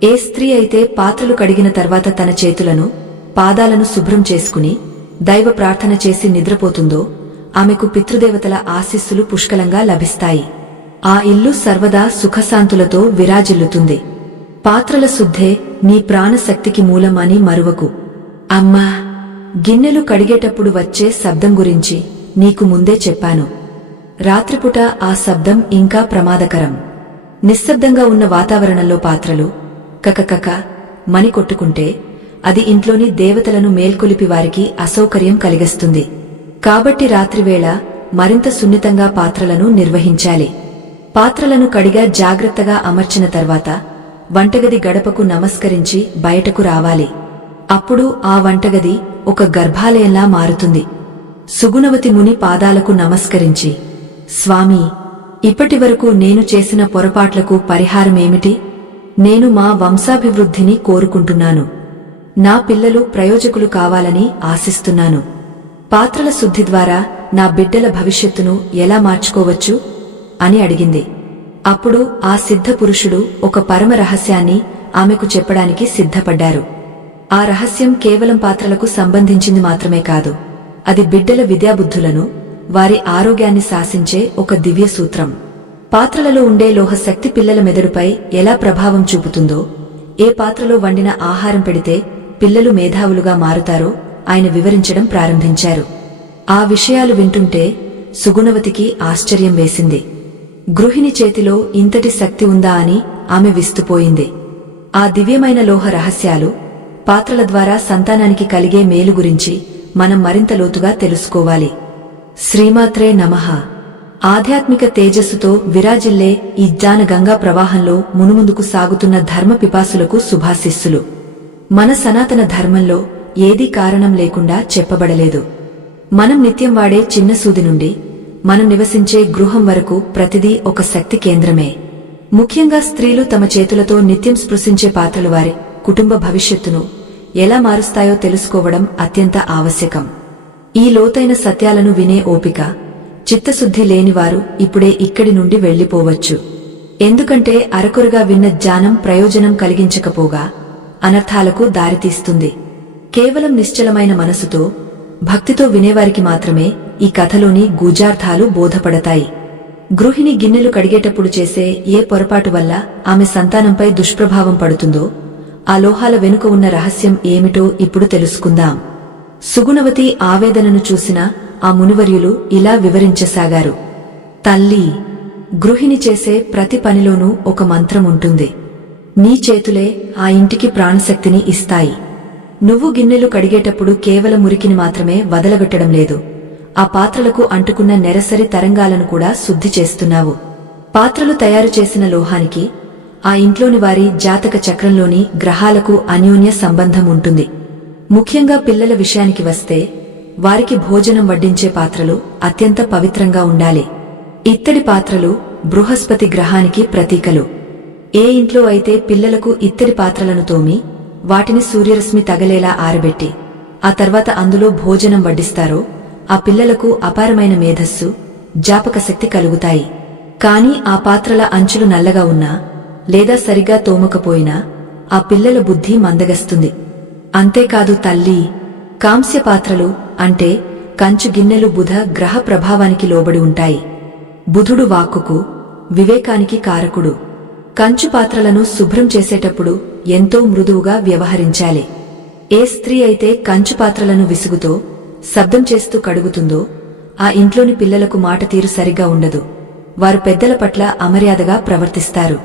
ఏ స్త్రీ అయితే పాత్రలు కడిగిన తర్వాత తన చేతులను, పాదాలను శుభ్రం చేసుకుని దైవ ప్రార్థన చేసి నిద్రపోతుందో ఆమెకు పితృదేవతల ఆశీస్సులు పుష్కలంగా లభిస్తాయి. ఆ ఇల్లు సర్వదా సుఖశాంతులతో విరాజిల్లుతుంది. పాత్రల శుద్ధే నీ ప్రాణశక్తికి మూలం అని మరువకు. అమ్మా, గిన్నెలు కడిగేటప్పుడు వచ్చే శబ్దం గురించి నీకు ముందే చెప్పాను. రాత్రిపూట ఆ శబ్దం ఇంకా ప్రమాదకరం. నిశ్శబ్దంగా ఉన్న వాతావరణంలో పాత్రలు కకకక మని కొట్టుకుంటే అది ఇంట్లోని దేవతలను మేల్కొలిపి వారికి అసౌకర్యం కలిగిస్తుంది. కాబట్టి రాత్రివేళ మరింత సున్నితంగా పాత్రలను నిర్వహించాలి. పాత్రలను కడిగా జాగ్రత్తగా అమర్చిన తర్వాత వంటగది గడపకు నమస్కరించి బయటకు రావాలి. అప్పుడు ఆ వంటగది ఒక గర్భాలయంలా మారుతుంది. సుగుణవతి ముని పాదాలకు నమస్కరించి, స్వామీ, ఇప్పటివరకు నేను చేసిన పొరపాట్లకు పరిహారమేమిటి? నేను మా వంశాభివృద్ధిని కోరుకుంటున్నాను. నా పిల్లలు ప్రయోజకులు కావాలని ఆశిస్తున్నాను. పాత్రల శుద్ధి ద్వారా నా బిడ్డల భవిష్యత్తును ఎలా మార్చుకోవచ్చు అని అడిగింది. అప్పుడు ఆ సిద్ధ పురుషుడు ఒక పరమ రహస్యాన్ని ఆమెకు చెప్పడానికి సిద్ధపడ్డారు. ఆ రహస్యం కేవలం పాత్రలకు సంబంధించింది మాత్రమే కాదు, అది బిడ్డల విద్యాబుద్ధులను, వారి ఆరోగ్యాన్ని శాసించే ఒక దివ్య సూత్రం. పాత్రలలో ఉండే లోహశక్తి పిల్లల మెదడుపై ఎలా ప్రభావం చూపుతుందో, ఏ పాత్రలో వండిన ఆహారం పెడితే పిల్లలు మేధావులుగా మారుతారో ఆయన వివరించడం ప్రారంభించారు. ఆ విషయాలు వింటుంటే సుగుణవతికి ఆశ్చర్యం వేసింది. గృహిణి చేతిలో ఇంతటి శక్తి ఉందా అని ఆమె విస్తుపోయింది. ఆ దివ్యమైన లోహ రహస్యాలు, పాత్రల ద్వారా సంతానానికి కలిగే మేలు గురించి మనం మరింత లోతుగా తెలుసుకోవాలి. శ్రీమాత్రే నమః. ఆధ్యాత్మిక తేజస్సుతో విరాజిల్లే ఈ జ్ఞాన గంగా ప్రవాహంలో మునుముందుకు సాగుతున్న ధర్మ పిపాసులకు శుభాశిస్సులు. మన సనాతన ధర్మంలో ఏదీ కారణం లేకుండా చెప్పబడలేదు. మనం నిత్యం వాడే చిన్న సూది నుండి మనం నివసించే గృహం వరకు ప్రతిదీ ఒక శక్తి కేంద్రమే. ముఖ్యంగా స్త్రీలు తమ చేతులతో నిత్యం స్పృశించే పాత్రలు వారి కుటుంబ భవిష్యత్తును ఎలా మారుస్తాయో తెలుసుకోవడం అత్యంత ఆవశ్యకం. ఈ లోతైన సత్యాలను వినే ఓపిక, చిత్తశుద్ధి లేనివారు ఇప్పుడే ఇక్కడి నుండి వెళ్లిపోవచ్చు. ఎందుకంటే అరకొరగా విన్న జ్ఞానం ప్రయోజనం కలిగించకపోగా అనర్థాలకు దారితీస్తుంది. కేవలం నిశ్చలమైన మనసుతో, భక్తితో వినేవారికి మాత్రమే ఈ కథలోని గూజార్థాలు బోధపడతాయి. గృహిణి గిన్నెలు కడిగేటప్పుడు చేసే ఏ పొరపాటు వల్ల ఆమె సంతానంపై దుష్ప్రభావం పడుతుందో, ఆ లోహాల వెనుక ఉన్న రహస్యం ఏమిటో ఇప్పుడు తెలుసుకుందాం. సుగుణవతి ఆవేదనను చూసిన ఆ మునివర్యులు ఇలా వివరించసాగారు. తల్లీ, గృహిణి చేసే ప్రతి పనిలోనూ ఒక మంత్రం ఉంటుంది. నీ చేతులే ఆ ఇంటికి ప్రాణశక్తిని ఇస్తాయి. నువ్వు గిన్నెలు కడిగేటప్పుడు కేవలం మురికిని మాత్రమే వదలగొట్టడం లేదు, ఆ పాత్రలకు అంటుకున్న నెరసరి తరంగాలను కూడా శుద్ధి చేస్తున్నావు. పాత్రలు తయారు చేసిన లోహానికి ఆ ఇంట్లోని వారి జాతక చక్రంలోని గ్రహాలకు అన్యోన్య సంబంధం ఉంటుంది. ముఖ్యంగా పిల్లల విషయానికి వస్తే వారికి భోజనం వడ్డించే పాత్రలు అత్యంత పవిత్రంగా ఉండాలి. ఇత్తడి పాత్రలు బృహస్పతి గ్రహానికి ప్రతీకలు. ఏ ఇంట్లో అయితే పిల్లలకు ఇత్తడి పాత్రలను తోమి వాటిని సూర్యరశ్మి తగలేలా ఆరబెట్టి ఆ తర్వాత అందులో భోజనం వడ్డిస్తారో ఆ పిల్లలకు అపారమైన మేధస్సు, జ్ఞాపకశక్తి కలుగుతాయి. కాని ఆ పాత్రల అంచులు నల్లగా ఉన్నా లేదా సరిగా తోమకపోయినా ఆ పిల్లల బుద్ధి మందగస్తుంది. అంతేకాదు తల్లి, కాంస్య పాత్రలు అంటే కంచు గిన్నెలు బుధ గ్రహ ప్రభావానికి లోబడి ఉంటాయి. బుధుడు వాక్కుకు, వివేకానికి కారకుడు. కంచు పాత్రలను శుభ్రం చేసేటప్పుడు ఎంతో మృదువుగా వ్యవహరించాలి. ఏ స్త్రీ అయితే కంచు పాత్రలను విసుగుతో, శబ్దం చేస్తూ కడుగుతుందో ఆ ఇంట్లోని పిల్లలకు మాట తీరు సరిగా ఉండదు. వారు పెద్దల పట్ల అమర్యాదగా ప్రవర్తిస్తారు.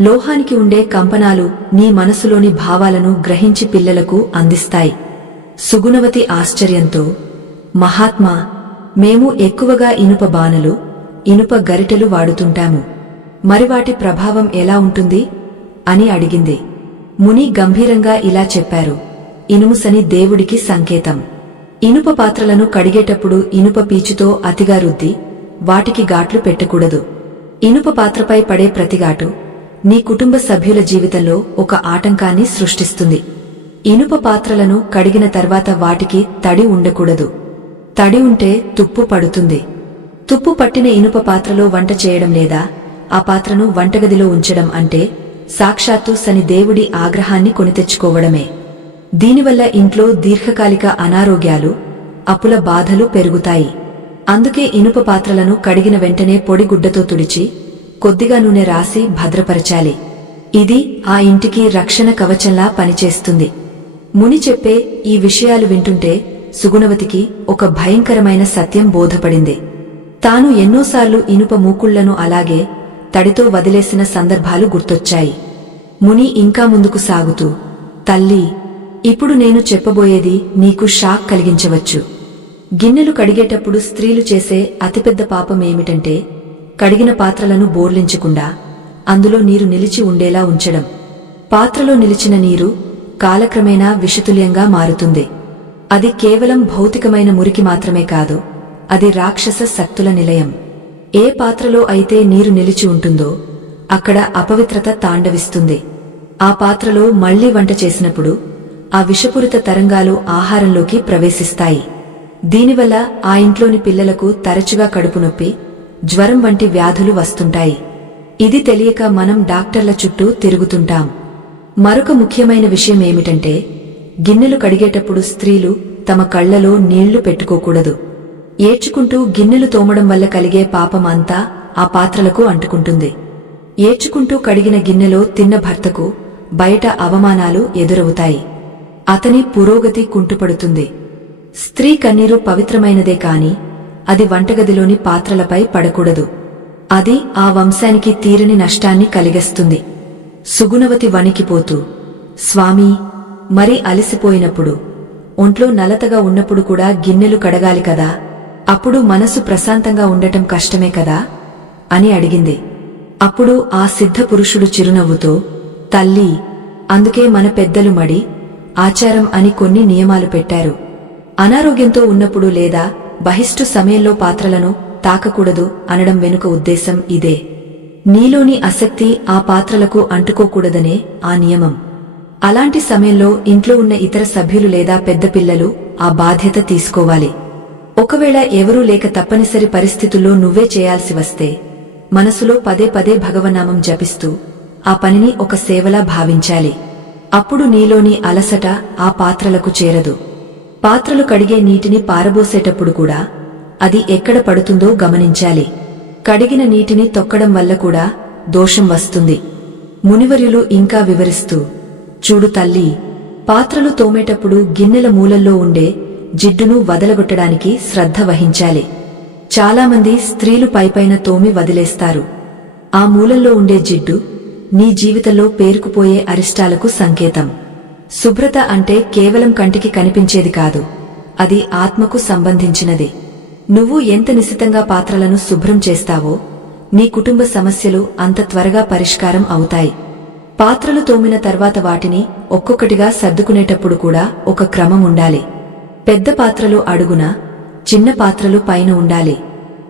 లోహానికి ఉండే కంపనాలు నీ మనసులోని భావాలను గ్రహించి పిల్లలకు అందిస్తాయి. సుగుణవతి ఆశ్చర్యంతో, మహాత్మా, మేము ఎక్కువగా ఇనుప బాణలు, ఇనుప గరిటెలు వాడుతుంటాము. మరి వాటి ప్రభావం ఎలా ఉంటుంది అని అడిగింది. ముని గంభీరంగా ఇలా చెప్పారు, ఇనుము శని దేవుడికి సంకేతం. ఇనుప పాత్రలను కడిగేటప్పుడు ఇనుప పీచుతో అతిగా రుద్ది వాటికి గాట్లు పెట్టకూడదు. ఇనుప పాత్రపై పడే ప్రతిగాటు నీ కుటుంబ సభ్యుల జీవితంలో ఒక ఆటంకాన్ని సృష్టిస్తుంది. ఇనుప పాత్రలను కడిగిన తర్వాత వాటికి తడి ఉండకూడదు. తడి ఉంటే తుప్పు పడుతుంది. తుప్పు పట్టిన ఇనుప పాత్రలో వంట చేయడం లేదా ఆ పాత్రను వంటగదిలో ఉంచడం అంటే సాక్షాత్తు శని దేవుడి ఆగ్రహాన్ని కొనితెచ్చుకోవడమే. దీనివల్ల ఇంట్లో దీర్ఘకాలిక అనారోగ్యాలు, అప్పుల బాధలు పెరుగుతాయి. అందుకే ఇనుప పాత్రలను కడిగిన వెంటనే పొడి గుడ్డతో తుడిచి కొద్దిగా నూనె రాసి భద్రపరచాలి. ఇది ఆ ఇంటికి రక్షణ కవచంలా పనిచేస్తుంది. ముని చెప్పే ఈ విషయాలు వింటుంటే సుగుణవతికి ఒక భయంకరమైన సత్యం బోధపడింది. తాను ఎన్నోసార్లు ఇనుప మూకుళ్లను అలాగే తడితో వదిలేసిన సందర్భాలు గుర్తొచ్చాయి. ముని ఇంకా ముందుకు సాగుతూ, తల్లి, ఇప్పుడు నేను చెప్పబోయేది నీకు షాక్ కలిగించవచ్చు. గిన్నెలు కడిగేటప్పుడు స్త్రీలు చేసే అతిపెద్ద పాపం ఏమిటంటే కడిగిన పాత్రలను బోర్లించకుండా అందులో నీరు నిలిచి ఉండేలా ఉంచడం. పాత్రలో నిలిచిన నీరు కాలక్రమేణా విషతుల్యంగా మారుతుంది. అది కేవలం భౌతికమైన మురికి మాత్రమే కాదు, అది రాక్షస శక్తుల నిలయం. ఏ పాత్రలో అయితే నీరు నిలిచి ఉంటుందో అక్కడ అపవిత్రత తాండవిస్తుంది. ఆ పాత్రలో మళ్లీ వంట చేసినప్పుడు ఆ విషపూరిత తరంగాలు ఆహారంలోకి ప్రవేశిస్తాయి. దీనివల్ల ఆ ఇంట్లోని పిల్లలకు తరచుగా కడుపు నొప్పి, జ్వరం వంటి వ్యాధులు వస్తుంటాయి. ఇది తెలియక మనం డాక్టర్ల చుట్టూ తిరుగుతుంటాం. మరొక ముఖ్యమైన విషయం ఏమిటంటే గిన్నెలు కడిగేటప్పుడు స్త్రీలు తమ కళ్లలో నీళ్లు పెట్టుకోకూడదు. ఏడ్చుకుంటూ గిన్నెలు తోమడం వల్ల కలిగే పాపం అంతా ఆ పాత్రలకు అంటుకుంటుంది. ఏడ్చుకుంటూ కడిగిన గిన్నెలో తిన్న భర్తకు బయట అవమానాలు ఎదురవుతాయి. అతని పురోగతి కుంటుపడుతుంది. స్త్రీ కన్నీరు పవిత్రమైనదే కాని అది వంటగదిలోని పాత్రలపై పడకూడదు. అది ఆ వంశానికి తీరని నష్టాన్ని కలిగిస్తుంది. సుగుణవతి వణికిపోతూ, స్వామీ, మరీ అలసిపోయినప్పుడు, ఒంట్లో నలతగా ఉన్నప్పుడు కూడా గిన్నెలు కడగాలి కదా, అప్పుడు మనసు ప్రశాంతంగా ఉండటం కష్టమే కదా అని అడిగింది. అప్పుడు ఆ సిద్ధ పురుషుడు చిరునవ్వుతో, తల్లి, అందుకే మన పెద్దలు మడి, ఆచారం అని కొన్ని నియమాలు పెట్టారు. అనారోగ్యంతో ఉన్నప్పుడు లేదా బహిష్టు సమయంలో పాత్రలను తాకకూడదు అనడం వెనుక ఉద్దేశం ఇదే. నీలోని ఆసక్తి ఆ పాత్రలకు అంటుకోకూడదనే ఆ నియమం. అలాంటి సమయంలో ఇంట్లో ఉన్న ఇతర సభ్యులు లేదా పెద్ద పిల్లలు ఆ బాధ్యత తీసుకోవాలి. ఒకవేళ ఎవరూ లేక తప్పనిసరి పరిస్థితుల్లో నువ్వే చేయాల్సి వస్తే మనసులో పదే పదే భగవన్నామం జపిస్తూ ఆ పనిని ఒక సేవలా భావించాలి. అప్పుడు నీలోని అలసట ఆ పాత్రలకు చేరదు. పాత్రలు కడిగే నీటిని పారబోసేటప్పుడు కూడా అది ఎక్కడ పడుతుందో గమనించాలి. కడిగిన నీటిని తొక్కడం వల్ల కూడా దోషం వస్తుంది. మునివర్యులు ఇంకా వివరిస్తూ, చూడు తల్లి, పాత్రలు తోమేటప్పుడు గిన్నెల మూలల్లో ఉండే జిడ్డును వదలగొట్టడానికి శ్రద్ధ వహించాలి. చాలామంది స్త్రీలు పైపైన తోమి వదిలేస్తారు. ఆ మూలల్లో ఉండే జిడ్డు నీ జీవితంలో పేరుకుపోయే అరిష్టాలకు సంకేతం. శుభ్రత అంటే కేవలం కంటికి కనిపించేది కాదు, అది ఆత్మకు సంబంధించినది. నువ్వు ఎంత నిశితంగా పాత్రలను శుభ్రం చేస్తావో నీ కుటుంబ సమస్యలు అంత త్వరగా పరిష్కారం అవుతాయి. పాత్రలు తోమిన తర్వాత వాటిని ఒక్కొక్కటిగా సర్దుకునేటప్పుడు కూడా ఒక క్రమం ఉండాలి. పెద్ద పాత్రలు అడుగున, చిన్న పాత్రలు పైన ఉండాలి.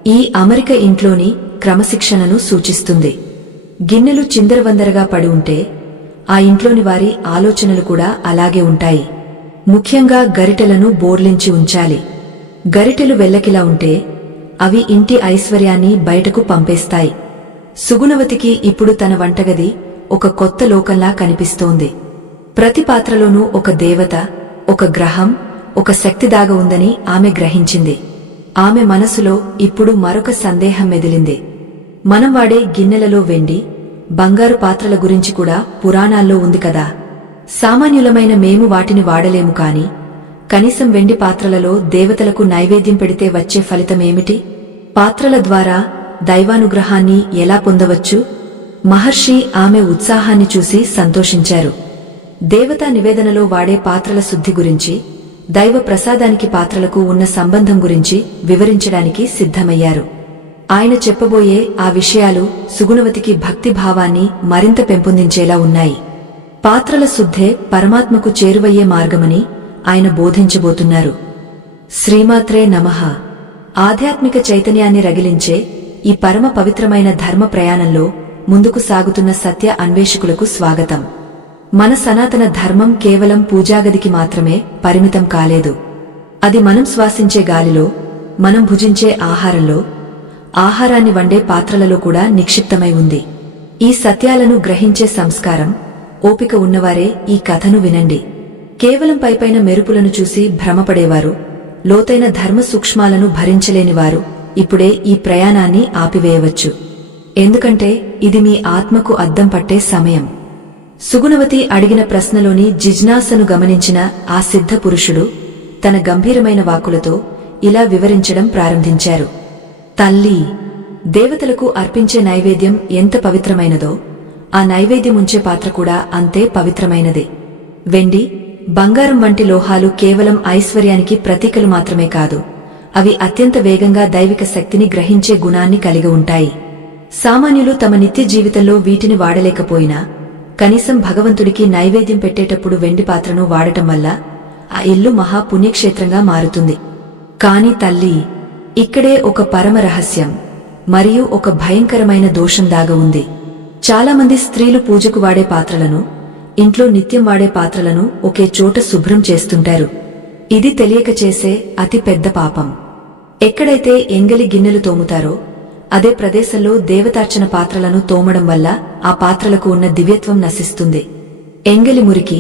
ఈ అమరిక ఇంట్లోని క్రమశిక్షణను సూచిస్తుంది. గిన్నెలు చిందరవందరగా పడి ఉంటే ఆ ఇంట్లోని వారి ఆలోచనలు కూడా అలాగే ఉంటాయి. ముఖ్యంగా గరిటెలను బోర్లించి ఉంచాలి. గరిటెలు వెల్లకిలా ఉంటే అవి ఇంటి ఐశ్వర్యాన్ని బయటకు పంపేస్తాయి. సుగుణవతికి ఇప్పుడు తన వంటగది ఒక కొత్త లోకంలా కనిపిస్తోంది. ప్రతి పాత్రలోనూ ఒక దేవత, ఒక గ్రహం, ఒక శక్తి దాగ ఉందని ఆమె గ్రహించింది. ఆమె మనసులో ఇప్పుడు మరొక సందేహం మెదిలింది. మనం వాడే గిన్నెలలో వెండి, బంగారు పాత్రల గురించి కూడా పురాణాల్లో ఉంది కదా. సామాన్యులమైన మేము వాటిని వాడలేము కాని కనీసం వెండి పాత్రలలో దేవతలకు నైవేద్యం పెడితే వచ్చే ఫలితమేమిటి? పాత్రల ద్వారా దైవానుగ్రహాన్ని ఎలా పొందవచ్చు? మహర్షి ఆమె ఉత్సాహాన్ని చూసి సంతోషించారు. దేవతా నివేదనలో వాడే పాత్రల శుద్ధి గురించి, దైవ ప్రసాదానికి పాత్రలకు ఉన్న సంబంధం గురించి వివరించడానికి సిద్ధమయ్యారు. ఆయన చెప్పబోయే ఆ విషయాలు సుగుణవతికి భక్తిభావాన్ని మరింత పెంపొందించేలా ఉన్నాయి. పాత్రల శుద్ధే పరమాత్మకు చేరువయ్యే మార్గమని ఆయన బోధించబోతున్నారు. శ్రీమాత్రే నమః. ఆధ్యాత్మిక చైతన్యాన్ని రగిలించే ఈ పరమ పవిత్రమైన ధర్మ ప్రయాణంలో ముందుకు సాగుతున్న సత్య అన్వేషకులకు స్వాగతం. మన సనాతన ధర్మం కేవలం పూజాగదికి మాత్రమే పరిమితం కాలేదు. అది మనం శ్వాసించే గాలిలో, మనం భుజించే ఆహారంలో, ఆహారాన్ని వండే పాత్రలలో కూడా నిక్షిప్తమై ఉంది. ఈ సత్యాలను గ్రహించే సంస్కారం, ఓపిక ఉన్నవారే ఈ కథను వినండి. కేవలం పైపైన మెరుపులను చూసి భ్రమపడేవారు, లోతైన ధర్మ సూక్ష్మాలను భరించలేనివారు ఇప్పుడే ఈ ప్రయాణాన్ని ఆపివేయవచ్చు. ఎందుకంటే ఇది మీ ఆత్మకు అద్దం పట్టే సమయం. సుగుణవతి అడిగిన ప్రశ్నలోని జిజ్ఞాసను గమనించిన ఆ సిద్ధ పురుషుడు తన గంభీరమైన వాక్కులతో ఇలా వివరించడం ప్రారంభించారు. తల్లి, దేవతలకు అర్పించే నైవేద్యం ఎంత పవిత్రమైనదో ఆ నైవేద్యం ఉంచే పాత్ర కూడా అంతే పవిత్రమైనదే. వెండి, బంగారం వంటి లోహాలు కేవలం ఐశ్వర్యానికి ప్రతీకలు మాత్రమే కాదు, అవి అత్యంత వేగంగా దైవిక శక్తిని గ్రహించే గుణాన్ని కలిగి ఉంటాయి. సామాన్యులు తమ నిత్య జీవితంలో వీటిని వాడలేకపోయినా కనీసం భగవంతుడికి నైవేద్యం పెట్టేటప్పుడు వెండి పాత్రను వాడటం వల్ల ఆ ఇల్లు మహా పుణ్యక్షేత్రంగా మారుతుంది. కాని తల్లి, ఇక్కడే ఒక పరమ రహస్యం మరియు ఒక భయంకరమైన దోషం దాగ ఉంది. చాలామంది స్త్రీలు పూజకు వాడే పాత్రలను, ఇంట్లో నిత్యం వాడే పాత్రలను ఒకే చోట శుభ్రం చేస్తుంటారు. ఇది తెలియక చేసే అతి పెద్ద పాపం. ఎక్కడైతే ఎంగలి గిన్నెలు తోముతారో అదే ప్రదేశంలో దేవతార్చన పాత్రలను తోమడం వల్ల ఆ పాత్రలకు ఉన్న దివ్యత్వం నశిస్తుంది. ఎంగలి మురికి,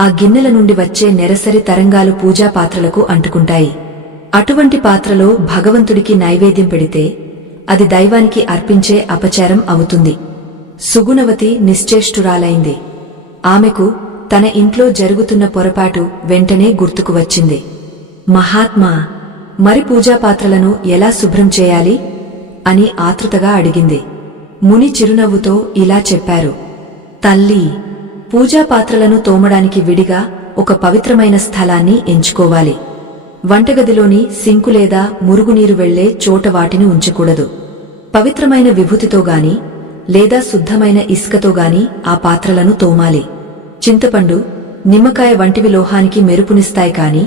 ఆ గిన్నెల నుండి వచ్చే నెరసరి తరంగాలు పూజా పాత్రలకు అంటుకుంటాయి. అటువంటి పాత్రలో భగవంతుడికి నైవేద్యం పెడితే అది దైవానికి అర్పించే అపచారం అవుతుంది. సుగుణవతి నిశ్చేష్టురాలైంది. ఆమెకు తన ఇంట్లో జరుగుతున్న పొరపాటు వెంటనే గుర్తుకు వచ్చింది. మహాత్మా, మరి పూజాపాత్రలను ఎలా శుభ్రం చేయాలి అని ఆతృతగా అడిగింది. ముని చిరునవ్వుతో ఇలా చెప్పారు. తల్లి, పూజాపాత్రలను తోమడానికి విడిగా ఒక పవిత్రమైన స్థలాన్ని ఎంచుకోవాలి. వంటగదిలోని సింకు లేదా మురుగునీరు వెళ్లే చోట వాటిని ఉంచకూడదు. పవిత్రమైన విభూతితో గాని లేదా శుద్ధమైన ఇసుకతో గాని ఆ పాత్రలను తోమాలి. చింతపండు, నిమ్మకాయ వంటివి లోహానికి మెరుపునిస్తాయి కాని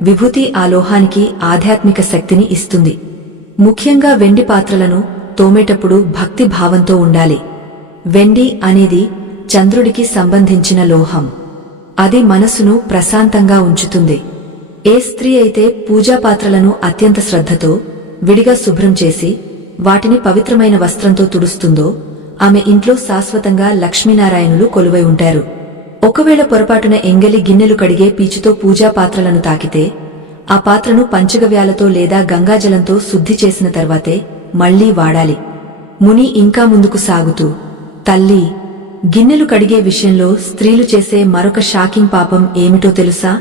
విభూతి ఆ లోహానికి ఆధ్యాత్మిక శక్తిని ఇస్తుంది. ముఖ్యంగా వెండి పాత్రలను తోమేటప్పుడు భక్తి భావంతో ఉండాలి. వెండి అనేది చంద్రుడికి సంబంధించిన లోహం. అది మనసును ప్రశాంతంగా ఉంచుతుంది. ఏ స్త్రీ అయితే పూజాపాత్రలను అత్యంత శ్రద్ధతో విడిగా శుభ్రం చేసి వాటిని పవిత్రమైన వస్త్రంతో తుడుస్తుందో ఆమె ఇంట్లో శాశ్వతంగా లక్ష్మీనారాయణులు కొలువై ఉంటారు. ఒకవేళ పొరపాటున ఎంగలి గిన్నెలు కడిగే పీచుతో పూజాపాత్రలను తాకితే ఆ పాత్రను పంచగవ్యాలతో లేదా గంగాజలంతో శుద్ధి చేసిన తర్వాతే మళ్లీ వాడాలి. ముని ఇంకా ముందుకు సాగుతూ, తల్లి, గిన్నెలు కడిగే విషయంలో స్త్రీలు చేసే మరొక షాకింగ్ పాపం ఏమిటో తెలుసా?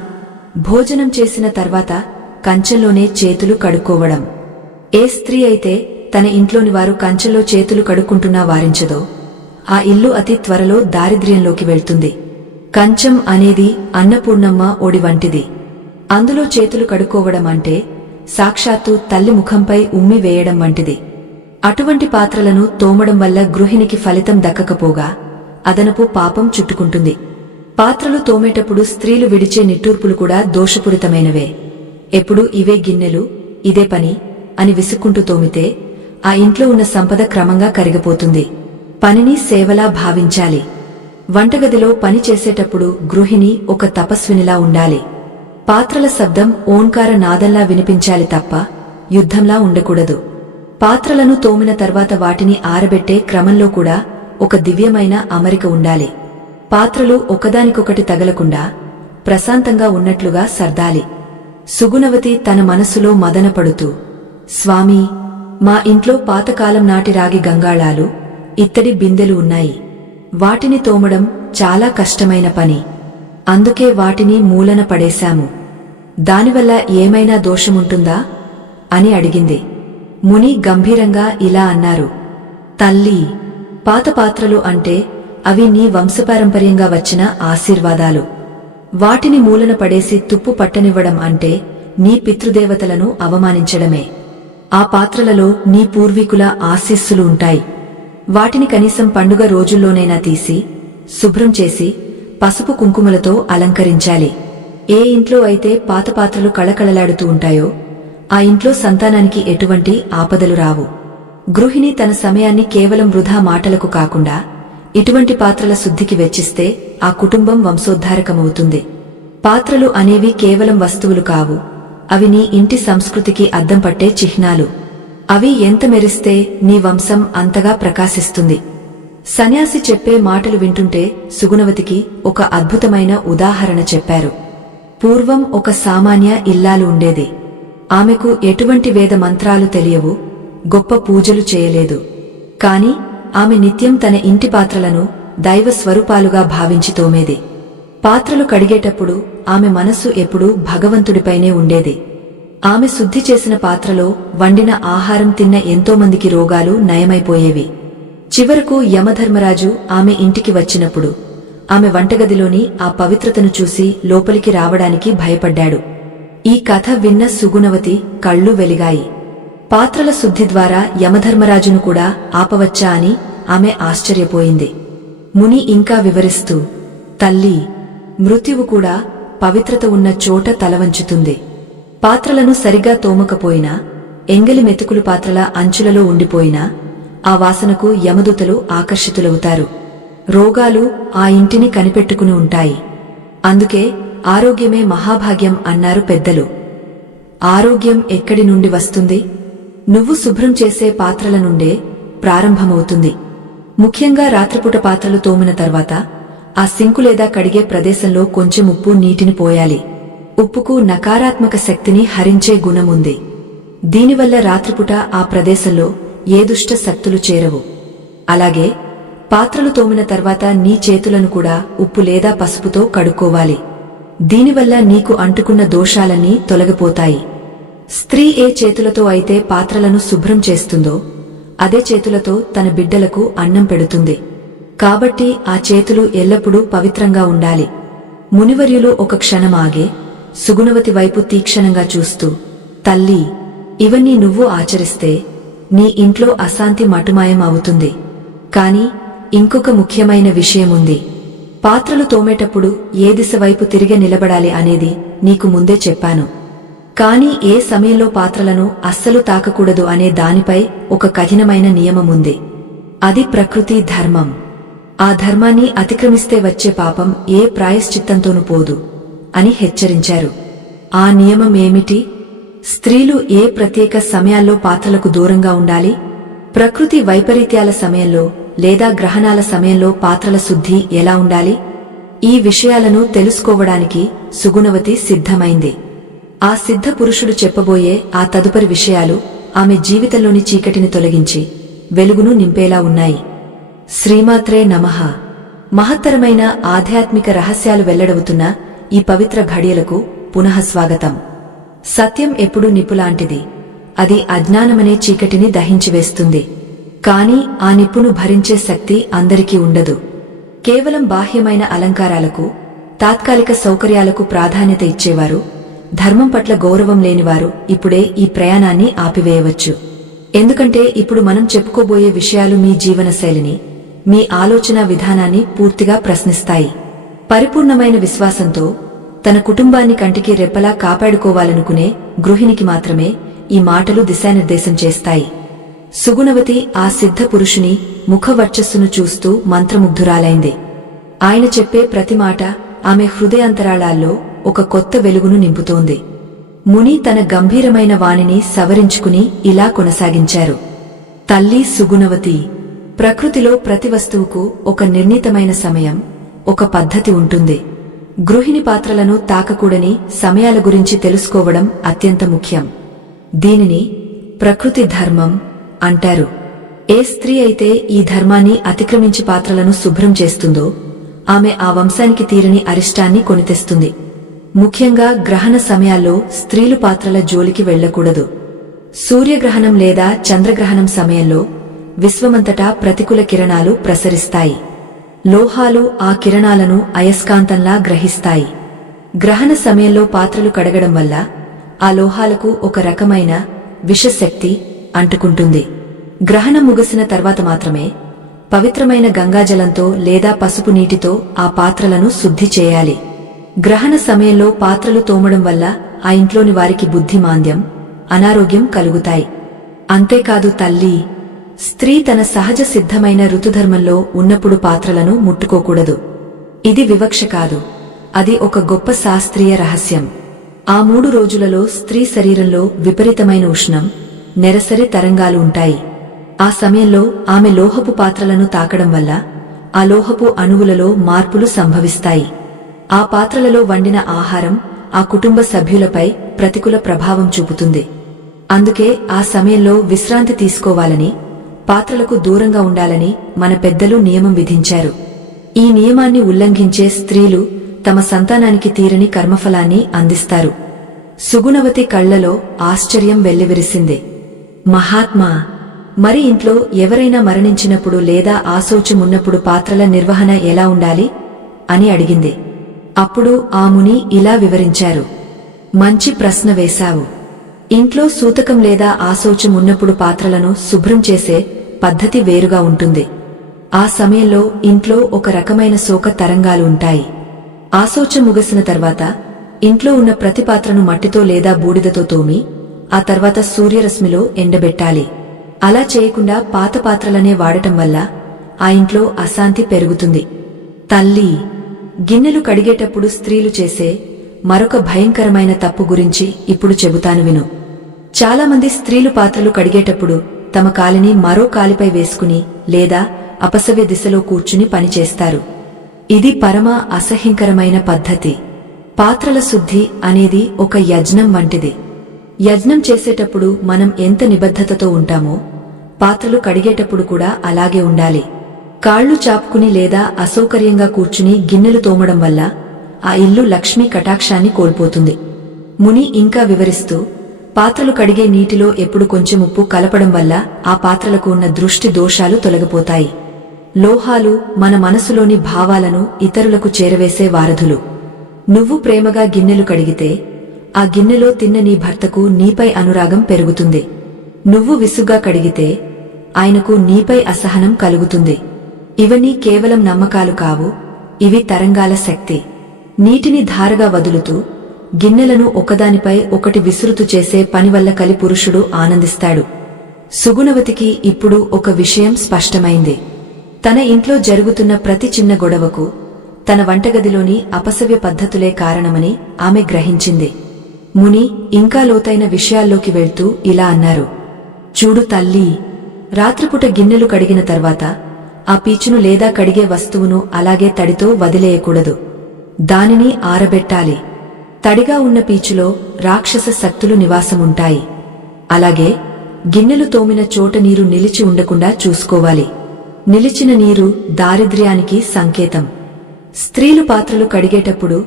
భోజనం చేసిన తర్వాత కంచెంలోనే చేతులు కడుక్కోవడం. ఏ స్త్రీ అయితే తన ఇంట్లోని వారు కంచెంలో చేతులు కడుక్కుంటున్నా వారించదో ఆ ఇల్లు అతి త్వరలో దారిద్ర్యంలోకి వెళ్తుంది. కంచం అనేది అన్నపూర్ణమ్మ ఒడి వంటిది. అందులో చేతులు కడుక్కోవడం అంటే సాక్షాత్తు తల్లి ముఖంపై ఉమ్మి వేయడం వంటిది. అటువంటి పాత్రలను తోమడం వల్ల గృహిణికి ఫలితం దక్కకపోగా అదనపు పాపం చుట్టుకుంటుంది. పాత్రలు తోమేటప్పుడు స్త్రీలు విడిచే నిట్టూర్పులు కూడా దోషపూరితమైనవే. ఎప్పుడు ఇవే గిన్నెలు, ఇదే పని అని విసుక్కుంటూ తోమితే ఆ ఇంట్లో ఉన్న సంపద క్రమంగా కరిగిపోతుంది. పనిని సేవలా భావించాలి. వంటగదిలో పని చేసేటప్పుడు గృహిణి ఒక తపస్వినిలా ఉండాలి. పాత్రల శబ్దం ఓంకార నాదంలా వినిపించాలి తప్ప యుద్ధంలా ఉండకూడదు. పాత్రలను తోమిన తర్వాత వాటిని ఆరబెట్టే క్రమంలో కూడా ఒక దివ్యమైన అమరిక ఉండాలి. పాత్రలు ఒకదానికొకటి తగలకుండా ప్రశాంతంగా ఉన్నట్లుగా సర్దాలి. సుగుణవతి తన మనసులో మదనపడుతూ, స్వామీ, మా ఇంట్లో పాతకాలం నాటి రాగి గంగాళాలు, ఇత్తడి బిందెలు ఉన్నాయి. వాటిని తోమడం చాలా కష్టమైన పని. అందుకే వాటిని మూలన పడేశాము. దానివల్ల ఏమైనా దోషముంటుందా అని అడిగింది. ముని గంభీరంగా ఇలా అన్నారు, తల్లీ, పాత పాత్రలు అంటే అవి నీ వంశపారంపర్యంగా వచ్చిన ఆశీర్వాదాలు. వాటిని మూలన పడేసి తుప్పు పట్టనివ్వడం అంటే నీ పితృదేవతలను అవమానించడమే. ఆ పాత్రలలో నీ పూర్వీకుల ఆశీస్సులు ఉంటాయి. వాటిని కనీసం పండుగ రోజుల్లోనైనా తీసి శుభ్రం చేసి పసుపు కుంకుమలతో అలంకరించాలి. ఏ ఇంట్లో అయితే పాత పాత్రలు కళకళలాడుతూ ఉంటాయో ఆ ఇంట్లో సంతానానికి ఎటువంటి ఆపదలు రావు. గృహిణి తన సమయాన్ని కేవలం వృధా మాటలకు కాకుండా ఇటువంటి పాత్రల శుద్ధికి వెచ్చిస్తే ఆ కుటుంబం వంశోద్ధారకమవుతుంది. పాత్రలు అనేవి కేవలం వస్తువులు కావు, అవి నీ ఇంటి సంస్కృతికి అద్దం పట్టే చిహ్నాలు. అవి ఎంత మెరిస్తే నీ వంశం అంతగా ప్రకాశిస్తుంది. సన్యాసి చెప్పే మాటలు వింటుంటే సుగుణవతికి ఒక అద్భుతమైన ఉదాహరణ చెప్పారు. పూర్వం ఒక సామాన్య ఇల్లాలు ఉండేది. ఆమెకు ఎటువంటి వేద మంత్రాలు తెలియవు, గొప్ప పూజలు చేయలేదు. కాని ఆమె నిత్యం తన ఇంటి పాత్రలను దైవ స్వరూపాలుగా భావించి తోమేది. పాత్రలు కడిగేటప్పుడు ఆమె మనస్సు ఎప్పుడూ భగవంతుడిపైనే ఉండేది. ఆమె శుద్ధి చేసిన పాత్రలో వండిన ఆహారం తిన్న ఎంతోమందికి రోగాలు నయమైపోయేవి. చివరకు యమధర్మరాజు ఆమె ఇంటికి వచ్చినప్పుడు ఆమె వంటగదిలోని ఆ పవిత్రతను చూసి లోపలికి రావడానికి భయపడ్డాడు. ఈ కథ విన్న సుగుణవతి కళ్ళు వెలిగాయి. పాత్రల శుద్ధి ద్వారా యమధర్మరాజును కూడా ఆపవచ్చా అని ఆమె ఆశ్చర్యపోయింది. ముని ఇంకా వివరిస్తూ, తల్లీ, మృత్యువు కూడా పవిత్రత ఉన్న చోట తలవంచుతుంది. పాత్రలను సరిగా తోమకపోయినా, ఎంగలి మెతుకులు పాత్రల అంచులలో ఉండిపోయినా ఆ వాసనకు యమదూతలు ఆకర్షితులవుతారు. రోగాలు ఆ ఇంటిని కనిపెట్టుకుని ఉంటాయి. అందుకే ఆరోగ్యమే మహాభాగ్యం అన్నారు పెద్దలు. ఆరోగ్యం ఎక్కడి నుండి వస్తుంది? నువ్వు శుభ్రం చేసే పాత్రల నుండే ప్రారంభమవుతుంది. ముఖ్యంగా రాత్రిపూట పాత్రలు తోమిన తర్వాత ఆ సింకు లేదా కడిగే ప్రదేశంలో కొంచెం ఉప్పు నీటిని పోయాలి. ఉప్పుకు నకారాత్మక శక్తిని హరించే గుణముంది. దీనివల్ల రాత్రిపూట ఆ ప్రదేశంలో ఏ దుష్ట శక్తులు చేరవు. అలాగే పాత్రలు తోమిన తర్వాత నీ చేతులను కూడా ఉప్పు లేదా పసుపుతో కడుక్కోవాలి. దీనివల్ల నీకు అంటుకున్న దోషాలన్నీ తొలగిపోతాయి. స్త్రీ ఏ చేతులతో అయితే పాత్రలను శుభ్రం చేస్తుందో అదే చేతులతో తన బిడ్డలకు అన్నం పెడుతుంది. కాబట్టి ఆ చేతులు ఎల్లప్పుడూ పవిత్రంగా ఉండాలి. మునివర్యులు ఒక క్షణం ఆగే సుగుణవతి వైపు తీక్షణంగా చూస్తూ, తల్లీ, ఇవన్నీ నువ్వు ఆచరిస్తే నీ ఇంట్లో అశాంతి మటుమాయం అవుతుంది. కాని ఇంకొక ముఖ్యమైన విషయముంది. పాత్రలు తోమేటప్పుడు ఏ దిశ వైపు తిరిగి నిలబడాలి అనేది నీకు ముందే చెప్పాను. కాని ఏ సమయంలో పాత్రలను అస్సలు తాకకూడదు అనే దానిపై ఒక కఠినమైన నియమముంది. అది ప్రకృతి ధర్మం. ఆ ధర్మాన్ని అతిక్రమిస్తే వచ్చే పాపం ఏ ప్రాయశ్చిత్తంతోనూ పోదు అని హెచ్చరించారు. ఆ నియమం ఏమిటి? స్త్రీలు ఏ ప్రత్యేక సమయాల్లో పాత్రలకు దూరంగా ఉండాలి? ప్రకృతి వైపరీత్యాల సమయంలో లేదా గ్రహణాల సమయంలో పాత్రల శుద్ధి ఎలా ఉండాలి? ఈ విషయాలను తెలుసుకోవడానికి సుగుణవతి సిద్ధమైంది. ఆ సిద్ధ పురుషుడు చెప్పబోయే ఆ తదుపరి విషయాలు ఆమె జీవితంలోని చీకటిని తొలగించి వెలుగును నింపేలా ఉన్నాయి. శ్రీమాత్రే నమః. మహత్తరమైన ఆధ్యాత్మిక రహస్యాలు వెల్లడవుతున్న ఈ పవిత్ర ఘడియలకు పునఃస్వాగతం. సత్యం ఎప్పుడూ నిప్పులాంటిది. అది అజ్ఞానమనే చీకటిని దహించివేస్తుంది. కాని ఆ నిప్పును భరించే శక్తి అందరికీ ఉండదు. కేవలం బాహ్యమైన అలంకారాలకు, తాత్కాలిక సౌకర్యాలకు ప్రాధాన్యత ఇచ్చేవారు, ధర్మం పట్ల గౌరవం లేనివారు ఇప్పుడే ఈ ప్రయాణాన్ని ఆపివేయవచ్చు. ఎందుకంటే ఇప్పుడు మనం చెప్పుకోబోయే విషయాలు మీ జీవనశైలిని, మీ ఆలోచనా విధానాన్ని పూర్తిగా ప్రశ్నిస్తాయి. పరిపూర్ణమైన విశ్వాసంతో తన కుటుంబాన్ని కంటికి రెప్పలా కాపాడుకోవాలనుకునే గృహిణికి మాత్రమే ఈ మాటలు దిశానిర్దేశం చేస్తాయి. సుగుణవతి ఆ సిద్ధ పురుషుని ముఖవర్చస్సును చూస్తూ మంత్రముగ్ధురాలైంది. ఆయన చెప్పే ప్రతి మాట ఆమె హృదయాంతరాళాల్లో ఒక కొత్త వెలుగును నింపుతోంది. ముని తన గంభీరమైన వాణిని సవరించుకుని ఇలా కొనసాగించారు. తల్లి సుగుణవతి, ప్రకృతిలో ప్రతి వస్తువుకు ఒక నిర్ణీతమైన సమయం, ఒక పద్ధతి ఉంటుంది. గృహిణి పాత్రలను తాకకూడని సమయాల గురించి తెలుసుకోవడం అత్యంత ముఖ్యం. దీనిని ప్రకృతి ధర్మం అంటారు. ఏ స్త్రీ అయితే ఈ ధర్మాన్ని అతిక్రమించి పాత్రలను శుభ్రం చేస్తుందో ఆమె ఆ వంశానికి తీరని అరిష్టాన్ని కొనితెస్తుంది. ముఖ్యంగా గ్రహణ సమయాల్లో స్త్రీలు పాత్రల జోలికి వెళ్లకూడదు. సూర్యగ్రహణం లేదా చంద్రగ్రహణం సమయంలో విశ్వమంతటా ప్రతికూల కిరణాలు ప్రసరిస్తాయి. లోహాలు ఆ కిరణాలను అయస్కాంతంలా గ్రహిస్తాయి. గ్రహణ సమయంలో పాత్రలు కడగడం వల్ల ఆ లోహాలకు ఒక రకమైన విషశక్తి అంటుకుంటుంది. గ్రహణం ముగిసిన తర్వాత మాత్రమే పవిత్రమైన గంగాజలంతో లేదా పసుపు నీటితో ఆ పాత్రలను శుద్ధి చేయాలి. గ్రహణ సమయంలో పాత్రలు తోమడం వల్ల ఆ ఇంట్లోని వారికి బుద్ధిమాంద్యం, అనారోగ్యం కలుగుతాయి. అంతేకాదు తల్లి, స్త్రీ తన సహజ సిద్ధమైన ఋతుధర్మంలో ఉన్నప్పుడు పాత్రలను ముట్టుకోకూడదు. ఇది వివక్ష కాదు, అది ఒక గొప్ప శాస్త్రీయ రహస్యం. ఆ 3 రోజులలో స్త్రీ శరీరంలో విపరీతమైన ఉష్ణం, నెరసరి తరంగాలు ఉంటాయి. ఆ సమయంలో ఆమె లోహపు పాత్రలను తాకడం వల్ల ఆ లోహపు అణువులలో మార్పులు సంభవిస్తాయి. ఆ పాత్రలలో వండిన ఆహారం ఆ కుటుంబ సభ్యులపై ప్రతికూల ప్రభావం చూపుతుంది. అందుకే ఆ సమయంలో విశ్రాంతి తీసుకోవాలని, పాత్రలకు దూరంగా ఉండాలని మన పెద్దలు నియమం విధించారు. ఈ నియమాన్ని ఉల్లంఘించే స్త్రీలు తమ సంతానానికి తీరని కర్మఫలాన్ని అందిస్తారు. సుగుణవతి కళ్లలో ఆశ్చర్యం వెల్లివిరిసింది. మహాత్మా, మరి ఇంట్లో ఎవరైనా మరణించినప్పుడు లేదా ఆశౌచమున్నప్పుడు పాత్రల నిర్వహణ ఎలా ఉండాలి అని అడిగింది. అప్పుడు ఆ ముని ఇలా వివరించారు. మంచి ప్రశ్న వేశావు. ఇంట్లో సూతకం లేదా ఆశౌచం ఉన్నప్పుడు పాత్రలను శుభ్రం చేసే పద్ధతి వేరుగా ఉంటుంది. ఆ సమయంలో ఇంట్లో ఒక రకమైన శోక తరంగాలు ఉంటాయి. ఆశౌచం ముగిసిన తర్వాత ఇంట్లో ఉన్న ప్రతి పాత్రను మట్టితో లేదా బూడిదతో తోమి ఆ తర్వాత సూర్యరశ్మిలో ఎండబెట్టాలి. అలా చేయకుండా పాత పాత్రలనే వాడటం వల్ల ఆ ఇంట్లో అశాంతి పెరుగుతుంది. తల్లి, గిన్నెలు కడిగేటప్పుడు స్త్రీలు చేసే మరొక భయంకరమైన తప్పు గురించి ఇప్పుడు చెబుతాను విను. చాలామంది స్త్రీలు పాత్రలు కడిగేటప్పుడు తమ కాలిని మరో కాలిపై వేసుకుని లేదా అపసవ్య దిశలో కూర్చుని పనిచేస్తారు. ఇది పరమ అసహ్యంకరమైన పద్ధతి. పాత్రల శుద్ధి అనేది ఒక యజ్ఞం వంటిది. యజ్ఞం చేసేటప్పుడు మనం ఎంత నిబద్ధతతో ఉంటామో పాత్రలు కడిగేటప్పుడు కూడా అలాగే ఉండాలి. కాళ్లు చాపుకుని లేదా అసౌకర్యంగా కూర్చుని గిన్నెలు తోమడం వల్ల ఆ ఇల్లు లక్ష్మీ కటాక్షాన్ని కోల్పోతుంది. ముని ఇంకా వివరిస్తూ, పాత్రలు కడిగే నీటిలో ఎప్పుడు కొంచెం ఉప్పు కలపడం వల్ల ఆ పాత్రలకు ఉన్న దృష్టి దోషాలు తొలగిపోతాయి. లోహాలు మన మనసులోని భావాలను ఇతరులకు చేరవేసే వారధులు. నువ్వు ప్రేమగా గిన్నెలు కడిగితే ఆ గిన్నెలో తిన్న నీ భర్తకు నీపై అనురాగం పెరుగుతుంది. నువ్వు విసుగ్గా కడిగితే ఆయనకు నీపై అసహనం కలుగుతుంది. ఇవన్నీ కేవలం నమ్మకాలు కావు, ఇవి తరంగాల శక్తి. నీటిని ధారగా వదులుతూ గిన్నెలను ఒకదానిపై ఒకటి విసురుతూ చేసే పనివల్ల కలి పురుషుడు ఆనందిస్తాడు. సుగుణవతికి ఇప్పుడు ఒక విషయం స్పష్టమైంది. తన ఇంట్లో జరుగుతున్న ప్రతి చిన్న గొడవకు తన వంటగదిలోని అపసవ్య పద్ధతులే కారణమని ఆమె గ్రహించింది. ముని ఇంకా లోతైన విషయాల్లోకి వెళ్తూ ఇలా అన్నారు. చూడు తల్లి, రాత్రిపూట గిన్నెలు కడిగిన తర్వాత ఆ పీచును లేదా కడిగే వస్తువును అలాగే తడితో వదిలేయకూడదు. దానిని ఆరబెట్టాలి. తడిగా ఉన్న పీచులో రాక్షస శక్తులు నివాసముంటాయి. అలాగే గిన్నెలు తోమిన చోట నీరు నిలిచి ఉండకుండా చూసుకోవాలి. నిలిచిన నీరు దారిద్ర్యానికి సంకేతం. స్త్రీలు పాత్రలు కడిగేటప్పుడు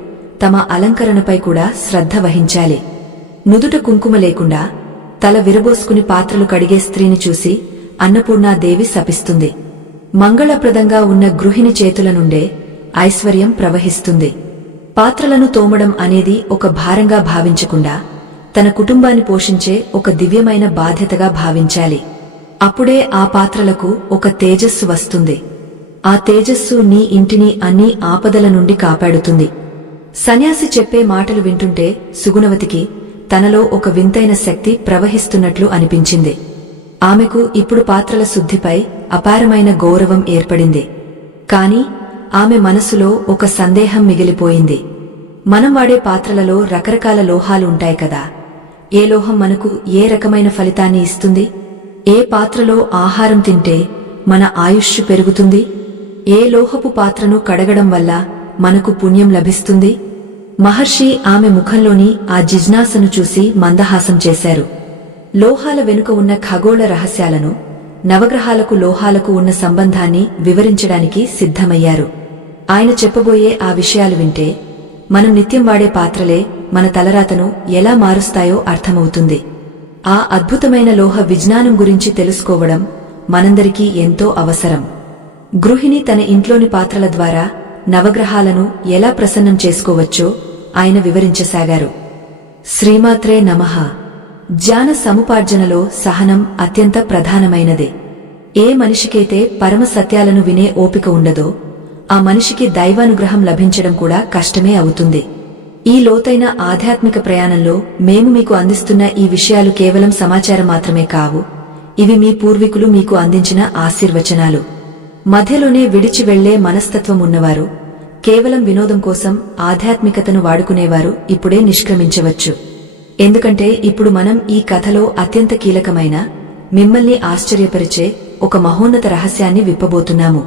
తమ అలంకరణపై కూడా శ్రద్ధ వహించాలి. నుదుట కుంకుమ లేకుండా తల విరబోసుకుని పాత్రలు కడిగే స్త్రీని చూసి అన్నపూర్ణాదేవి శపిస్తుంది. మంగళప్రదంగా ఉన్న గృహిణి చేతుల నుండే ఐశ్వర్యం ప్రవహిస్తుంది. పాత్రలను తోమడం అనేది ఒక భారంగా భావించకుండా తన కుటుంబాన్ని పోషించే ఒక దివ్యమైన బాధ్యతగా భావించాలి. అప్పుడే ఆ పాత్రలకు ఒక తేజస్సు వస్తుంది. ఆ తేజస్సు నీ ఇంటిని అన్ని ఆపదల నుండి కాపాడుతుంది. సన్యాసి చెప్పే మాటలు వింటుంటే సుగుణవతికి తనలో ఒక వింతైన శక్తి ప్రవహిస్తున్నట్లు అనిపించింది. ఆమెకు ఇప్పుడు పాత్రల శుద్ధిపై అపారమైన గౌరవం ఏర్పడింది. కాని ఆమె మనసులో ఒక సందేహం మిగిలిపోయింది. మనం వాడే పాత్రలలో రకరకాల లోహాలు ఉంటాయి కదా, ఏ లోహం మనకు ఏ రకమైన ఫలితాన్ని ఇస్తుంది? ఏ పాత్రలో ఆహారం తింటే మన ఆయుష్ పెరుగుతుంది? ఏ లోహపు పాత్రను కడగడం వల్ల మనకు పుణ్యం లభిస్తుంది? మహర్షి ఆమె ముఖంలోని ఆ జిజ్ఞాసను చూసి మందహాసం చేశారు. లోహాల వెనుక ఉన్న ఖగోళ రహస్యాలను, నవగ్రహాలకు లోహాలకు ఉన్న సంబంధాన్ని వివరించడానికి సిద్ధమయ్యారు. ఆయన చెప్పబోయే ఆ విషయాలు వింటే మనం నిత్యం వాడే పాత్రలే మన తలరాతను ఎలా మారుస్తాయో అర్థమవుతుంది. ఆ అద్భుతమైన లోహ విజ్ఞానం గురించి తెలుసుకోవడం మనందరికీ ఎంతో అవసరం. గృహిణి తన ఇంట్లోని పాత్రల ద్వారా నవగ్రహాలను ఎలా ప్రసన్నం చేసుకోవచ్చో ఆయన వివరించసాగారు. శ్రీమాత్రే నమః. జ్ఞాన సముపార్జనలో సహనం అత్యంత ప్రధానమైనదే. ఏ మనిషికైతే పరమ సత్యాలను వినే ఓపిక ఉండదో ఆ మనిషికి దైవానుగ్రహం లభించడం కూడా కష్టమే అవుతుంది. ఈ లోతైన ఆధ్యాత్మిక ప్రయాణంలో మేము మీకు అందిస్తున్న ఈ విషయాలు కేవలం సమాచారం మాత్రమే కావు. ఇవి మీ పూర్వీకులు మీకు అందించిన ఆశీర్వచనాలు. మధ్యలోనే విడిచి వెళ్లే మనస్తత్వం ఉన్నవారు, కేవలం వినోదం కోసం ఆధ్యాత్మికతను వాడుకునేవారు ఇప్పుడే నిష్క్రమించవచ్చు. ఎందుకంటే ఇప్పుడు మనం ఈ కథలో అత్యంత కీలకమైన, మిమ్మల్ని ఆశ్చర్యపరిచే ఒక మహోన్నత రహస్యాన్ని విప్పబోతున్నాము.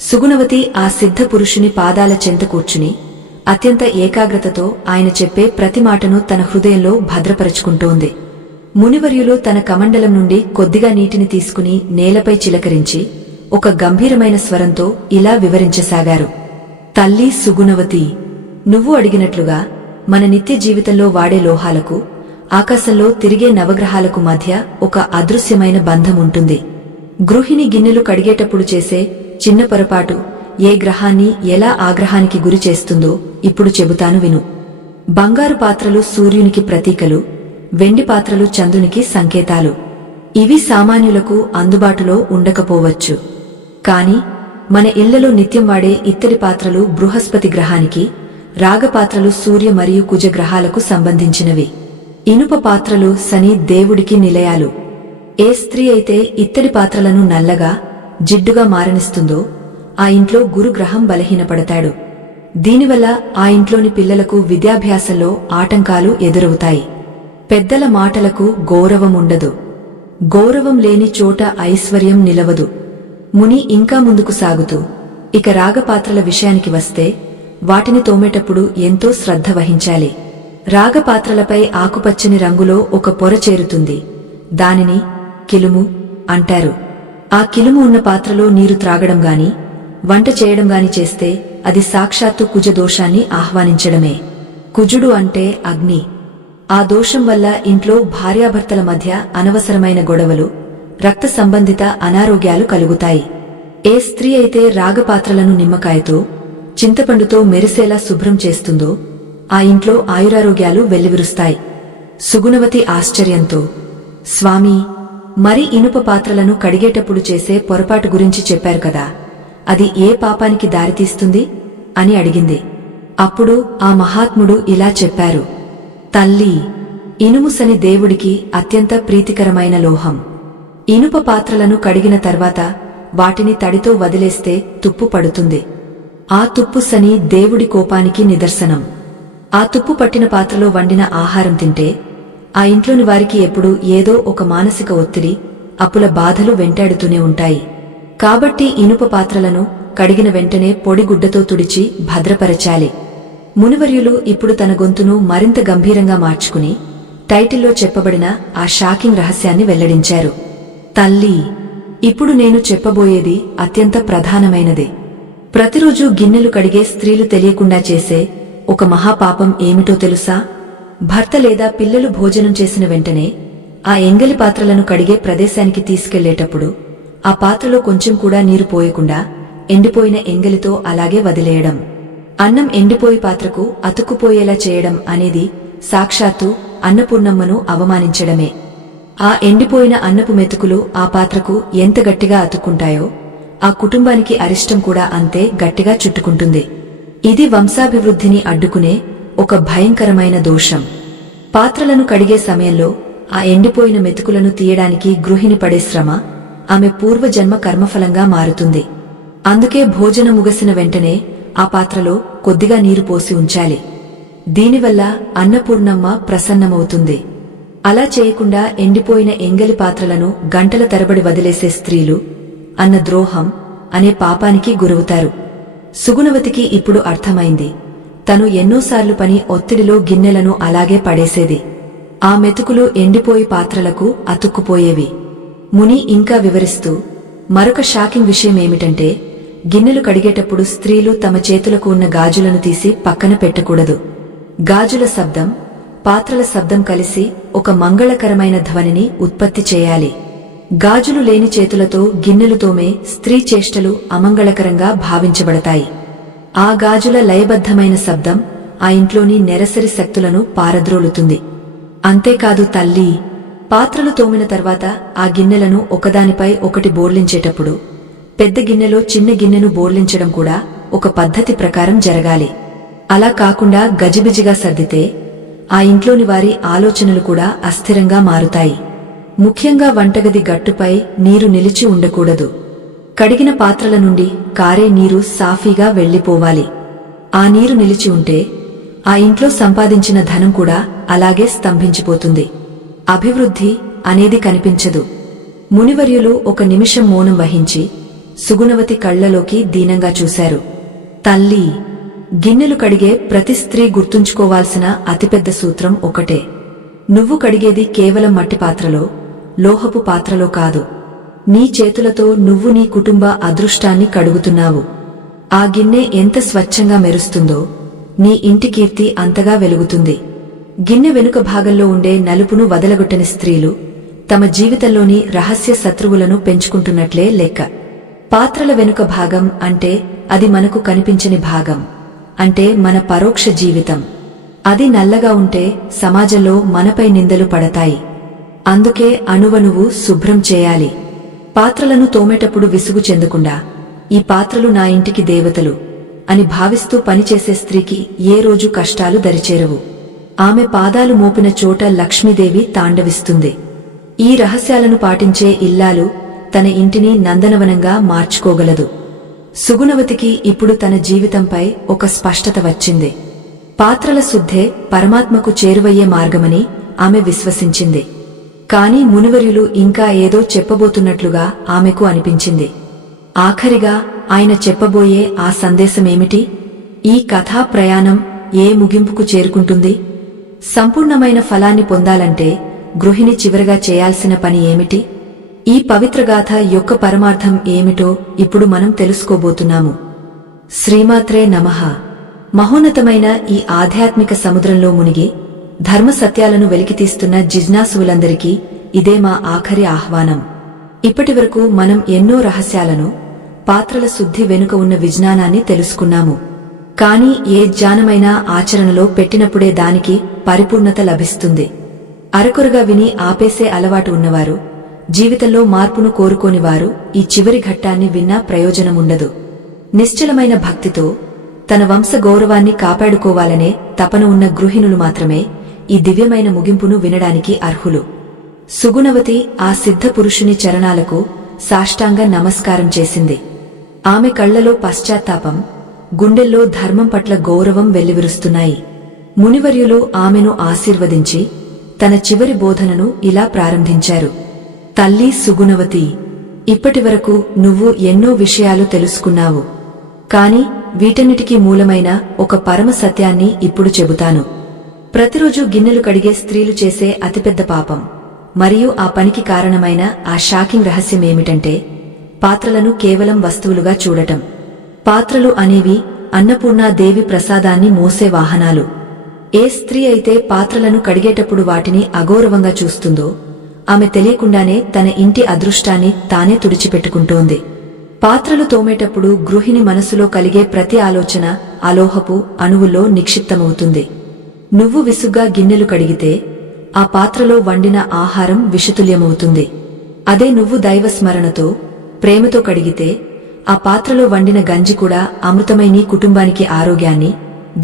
సుగుణవతి ఆ సిద్ధ పురుషుని పాదాల చెంత కూర్చుని అత్యంత ఏకాగ్రతతో ఆయన చెప్పే ప్రతి మాటను తన హృదయంలో భద్రపరుచుకుంటోంది. మునివర్యులు తన కమండలం నుండి కొద్దిగా నీటిని తీసుకుని నేలపై చిలకరించి ఒక గంభీరమైన స్వరంతో ఇలా వివరించసాగారు. తల్లి సుగుణవతి, నువ్వు అడిగినట్లుగా మన నిత్య జీవితంలో వాడే లోహాలకు, ఆకాశంలో తిరిగే నవగ్రహాలకు మధ్య ఒక అదృశ్యమైన బంధం ఉంటుంది. గృహిణి గిన్నెలు కడిగేటప్పుడు చేసే చిన్న పొరపాటు ఏ గ్రహాన్ని ఎలా ఆగ్రహానికి గురి చేస్తుందో ఇప్పుడు చెబుతాను విను. బంగారు పాత్రలు సూర్యునికి ప్రతీకలు, వెండి పాత్రలు చంద్రునికి సంకేతాలు. ఇవి సామాన్యులకు అందుబాటులో ఉండకపోవచ్చు. కాని మన ఇళ్లలో నిత్యం వాడే ఇత్తడి పాత్రలు బృహస్పతి గ్రహానికి, రాగపాత్రలు సూర్య మరియు కుజ గ్రహాలకు సంబంధించినవి. ఇనుప పాత్రలు శని దేవుడికి నిలయాలు. ఏ స్త్రీ అయితే ఇత్తడి పాత్రలను నల్లగా, జిడ్డుగా మారనిస్తుందో ఆ ఇంట్లో గురుగ్రహం బలహీనపడతాడు. దీనివల్ల ఆ ఇంట్లోని పిల్లలకు విద్యాభ్యాసంలో ఆటంకాలు ఎదురవుతాయి. పెద్దల మాటలకు గౌరవముండదు. గౌరవం లేని చోట ఐశ్వర్యం నిలవదు. ముని ఇంకా ముందుకు సాగుతూ, ఇక రాగపాత్రల విషయానికి వస్తే వాటిని తోమేటప్పుడు ఎంతో శ్రద్ధ వహించాలి. రాగపాత్రలపై ఆకుపచ్చని రంగులో ఒక పొర చేరుతుంది. దానిని కిలుము అంటారు. ఆ కిలుము ఉన్న పాత్రలో నీరు త్రాగడం గాని, వంట చేయడం గాని చేస్తే అది సాక్షాత్తు కుజ దోషాన్ని ఆహ్వానించడమే. కుజుడు అంటే అగ్ని. ఆ దోషం వల్ల ఇంట్లో భార్యాభర్తల మధ్య అనవసరమైన గొడవలు, రక్త సంబంధిత అనారోగ్యాలు కలుగుతాయి. ఏ స్త్రీ అయితే రాగపాత్రలను నిమ్మకాయతో, చింతపండుతో మెరిసేలా శుభ్రం చేస్తుందో ఆ ఇంట్లో ఆయురారోగ్యాలు వెల్లివిరుస్తాయి. సుగుణవతి ఆశ్చర్యంతో, స్వామీ, మరి ఇనుప పాత్రలను కడిగేటప్పుడు చేసే పొరపాటు గురించి చెప్పారు కదా, అది ఏ పాపానికి దారితీస్తుంది అని అడిగింది. అప్పుడు ఆ మహాత్ముడు ఇలా చెప్పారు. తల్లి, ఇనుము శని దేవుడికి అత్యంత ప్రీతికరమైన లోహం. ఇనుప పాత్రలను కడిగిన తర్వాత వాటిని తడితో వదిలేస్తే తుప్పు పడుతుంది. ఆ తుప్పు శని దేవుడి కోపానికి నిదర్శనం. ఆ తుప్పు పట్టిన పాత్రలో వండిన ఆహారం తింటే ఆ ఇంట్లోని వారికి ఎప్పుడూ ఏదో ఒక మానసిక ఒత్తిడి, అప్పుల బాధలు వెంటాడుతూనే ఉంటాయి. కాబట్టి ఇనుప పాత్రలను కడిగిన వెంటనే పొడిగుడ్డతో తుడిచి భద్రపరచాలి. మునివర్యులు ఇప్పుడు తన గొంతును మరింత గంభీరంగా మార్చుకుని టైటిల్లో చెప్పబడిన ఆ షాకింగ్ రహస్యాన్ని వెల్లడించారు. తల్లి, ఇప్పుడు నేను చెప్పబోయేది అత్యంత ప్రధానమైనది. ప్రతిరోజు గిన్నెలు కడిగే స్త్రీలు తెలియకుండా చేసే ఒక మహాపాపం ఏమిటో తెలుసా? భర్త లేదా పిల్లలు భోజనం చేసిన వెంటనే ఆ ఎంగలి పాత్రలను కడిగే ప్రదేశానికి తీసుకెళ్లేటప్పుడు ఆ పాత్రలో కొంచెం కూడా నీరు పోయకుండా ఎండిపోయిన ఎంగలితో అలాగే వదిలేయడం. అన్నం ఎండిపోయి పాత్రకు అతుక్కుపోయేలా చేయడం అనేది సాక్షాత్తు అన్నపూర్ణమ్మను అవమానించడమే. ఆ ఎండిపోయిన అన్నపు మెతుకులు ఆ పాత్రకు ఎంత గట్టిగా అతుక్కుంటాయో ఆ కుటుంబానికి అరిష్టం కూడా అంతే గట్టిగా చుట్టుకుంటుంది. ఇది వంశాభివృద్ధిని అడ్డుకునే ఒక భయంకరమైన దోషం. పాత్రలను కడిగే సమయంలో ఆ ఎండిపోయిన మెతుకులను తీయడానికి గృహిణి పడే శ్రమ ఆమె పూర్వజన్మ కర్మఫలంగా మారుతుంది. అందుకే భోజనం ముగిసిన వెంటనే ఆ పాత్రలో కొద్దిగా నీరు పోసి ఉంచాలి. దీనివల్ల అన్నపూర్ణమ్మ ప్రసన్నమవుతుంది. అలా చేయకుండా ఎండిపోయిన ఎంగలి పాత్రలను గంటల తరబడి వదిలేసే స్త్రీలు అన్న ద్రోహం అనే పాపానికి గురవుతారు. సుగుణవతికి ఇప్పుడు అర్థమైంది. తను ఎన్నోసార్లు పని ఒత్తిడిలో గిన్నెలను అలాగే పడేసేది. ఆ మెతుకులు ఎండిపోయి పాత్రలకు అతుక్కుపోయేవి. ముని ఇంకా వివరిస్తూ, మరొక షాకింగ్ విషయమేమిటంటే గిన్నెలు కడిగేటప్పుడు స్త్రీలు తమ చేతులకు ఉన్న గాజులను తీసి పక్కన పెట్టకూడదు. గాజుల శబ్దం, పాత్రల శబ్దం కలిసి ఒక మంగళకరమైన ధ్వనిని ఉత్పత్తి చేయాలి. గాజులు లేని చేతులతో గిన్నెలు తోమే స్త్రీ చేష్టలు అమంగళకరంగా భావించబడతాయి. ఆ గాజుల లయబద్ధమైన శబ్దం ఆ ఇంట్లోని నెరసరి శక్తులను పారద్రోలుతుంది. అంతేకాదు తల్లి, పాత్రలు తోమిన తర్వాత ఆ గిన్నెలను ఒకదానిపై ఒకటి బోర్లించేటప్పుడు పెద్ద గిన్నెలో చిన్న గిన్నెను బోర్లించడం కూడా ఒక పద్ధతి ప్రకారం జరగాలి. అలా కాకుండా గజిబిజిగా సర్దితే ఆ ఇంట్లోని వారి ఆలోచనలు కూడా అస్థిరంగా మారుతాయి. ముఖ్యంగా వంటగది గట్టుపై నీరు నిలిచి ఉండకూడదు. కడిగిన పాత్రల నుండి కారే నీరు సాఫీగా వెళ్లిపోవాలి. ఆ నీరు నిలిచి ఉంటే ఆ ఇంట్లో సంపాదించిన ధనం కూడా అలాగే స్తంభించిపోతుంది. అభివృద్ధి అనేది కనిపించదు. మునివర్యులు ఒక నిమిషం మౌనం వహించి సుగుణవతి కళ్లలోకి దీనంగా చూశారు. తల్లి, గిన్నెలు కడిగే ప్రతి స్త్రీ గుర్తుంచుకోవాల్సిన అతిపెద్ద సూత్రం ఒకటే. నువ్వు కడిగేది కేవలం మట్టి పాత్రలో, లోహపు పాత్రలో కాదు. నీ చేతులతో నువ్వు నీ కుటుంబ అదృష్టాన్ని కడుగుతున్నావు. ఆ గిన్నె ఎంత స్వచ్ఛంగా మెరుస్తుందో నీ ఇంటి కీర్తి అంతగా వెలుగుతుంది. గిన్నె వెనుక భాగంలో ఉండే నలుపును వదలగొట్టని స్త్రీలు తమ జీవితంలోని రహస్య శత్రువులను పెంచుకుంటున్నట్లే లెక్క. పాత్రల వెనుక భాగం అంటే అది మనకు కనిపించని భాగం, అంటే మన పరోక్ష జీవితం. అది నల్లగా ఉంటే సమాజంలో మనపై నిందలు పడతాయి. అందుకే అణువణువు శుభ్రం చేయాలి. పాత్రలను తోమేటప్పుడు విసుగు చెందకుండా ఈ పాత్రలు నా ఇంటికి దేవతలు అని భావిస్తూ పనిచేసే స్త్రీకి ఏ రోజు కష్టాలు దరిచేరవు. ఆమె పాదాలు మోపిన చోట లక్ష్మీదేవి తాండవిస్తుంది. ఈ రహస్యాలను పాటించే ఇల్లాలు తన ఇంటిని నందనవనంగా మార్చుకోగలదు. సుగుణవతికి ఇప్పుడు తన జీవితంపై ఒక స్పష్టత వచ్చింది. పాత్రల శుద్ధే పరమాత్మకు చేరువయ్యే మార్గమని ఆమె విశ్వసించింది. కాని మునివర్యులు ఇంకా ఏదో చెప్పబోతున్నట్లుగా ఆమెకు అనిపించింది. ఆఖరిగా ఆయన చెప్పబోయే ఆ సందేశమేమిటి? ఈ కథా ప్రయాణం ఏ ముగింపుకు చేరుకుంటుంది? సంపూర్ణమైన ఫలాన్ని పొందాలంటే గృహిణి చివరగా చేయాల్సిన పని ఏమిటి? ఈ పవిత్రగాథ యొక్క పరమార్థం ఏమిటో ఇప్పుడు మనం తెలుసుకోబోతున్నాము. శ్రీమాత్రే నమః. మహోన్నతమైన ఈ ఆధ్యాత్మిక సముద్రంలో మునిగి ధర్మ సత్యాలను వెలికితీస్తున్న జిజ్ఞాసువులందరికీ ఇదే మా ఆఖరి ఆహ్వానం. ఇప్పటివరకు మనం ఎన్నో రహస్యాలను, పాత్రల శుద్ధి వెనుక ఉన్న విజ్ఞానాన్ని తెలుసుకున్నాము. కాని ఏ జ్ఞానమైనా ఆచరణలో పెట్టినప్పుడే దానికి పరిపూర్ణత లభిస్తుంది. అరకొరగా విని ఆపేసే అలవాటు ఉన్నవారు, జీవితంలో మార్పును కోరుకోనివారు ఈ చివరి ఘట్టాన్ని విన్నా ప్రయోజనముండదు. నిశ్చలమైన భక్తితో తన వంశ గౌరవాన్ని కాపాడుకోవాలనే తపన ఉన్న గృహిణులు మాత్రమే ఈ దివ్యమైన ముగింపును వినడానికి అర్హులు. సుగుణవతి ఆ సిద్ధ పురుషుని చరణాలకు సాష్టాంగ నమస్కారం చేసింది. ఆమె కళ్లలో పశ్చాత్తాపం, గుండెల్లో ధర్మం పట్ల గౌరవం వెల్లివిరుస్తున్నాయి. మునివర్యులు ఆమెను ఆశీర్వదించి తన చివరి బోధనను ఇలా ప్రారంభించారు. తల్లి సుగుణవతి, ఇప్పటివరకు నువ్వు ఎన్నో విషయాలు తెలుసుకున్నావు. కాని వీటన్నిటికీ మూలమైన ఒక పరమ సత్యాన్ని ఇప్పుడు చెబుతాను. ప్రతిరోజు గిన్నెలు కడిగే స్త్రీలు చేసే అతిపెద్ద పాపం మరియు ఆ పనికి కారణమైన ఆ షాకింగ్ రహస్యమేమిటంటే పాత్రలను కేవలం వస్తువులుగా చూడటం. పాత్రలు అనేవి అన్నపూర్ణాదేవి ప్రసాదాన్ని మోసే వాహనాలు. ఏ స్త్రీ అయితే పాత్రలను కడిగేటప్పుడు వాటిని అగౌరవంగా చూస్తుందో ఆమె తెలియకుండానే తన ఇంటి అదృష్టాన్ని తానే తుడిచిపెట్టుకుంటోంది. పాత్రలు తోమేటప్పుడు గృహిణి మనసులో కలిగే ప్రతి ఆలోచన అలోహపు అణువుల్లో నిక్షిప్తమవుతుంది. నువ్వు విసుగ్గా గిన్నెలు కడిగితే ఆ పాత్రలో వండిన ఆహారం విషతుల్యమవుతుంది. అదే నువ్వు దైవస్మరణతో ప్రేమతో కడిగితే ఆ పాత్రలో వండిన గంజి కూడా అమృతమై నీ కుటుంబానికి ఆరోగ్యాన్ని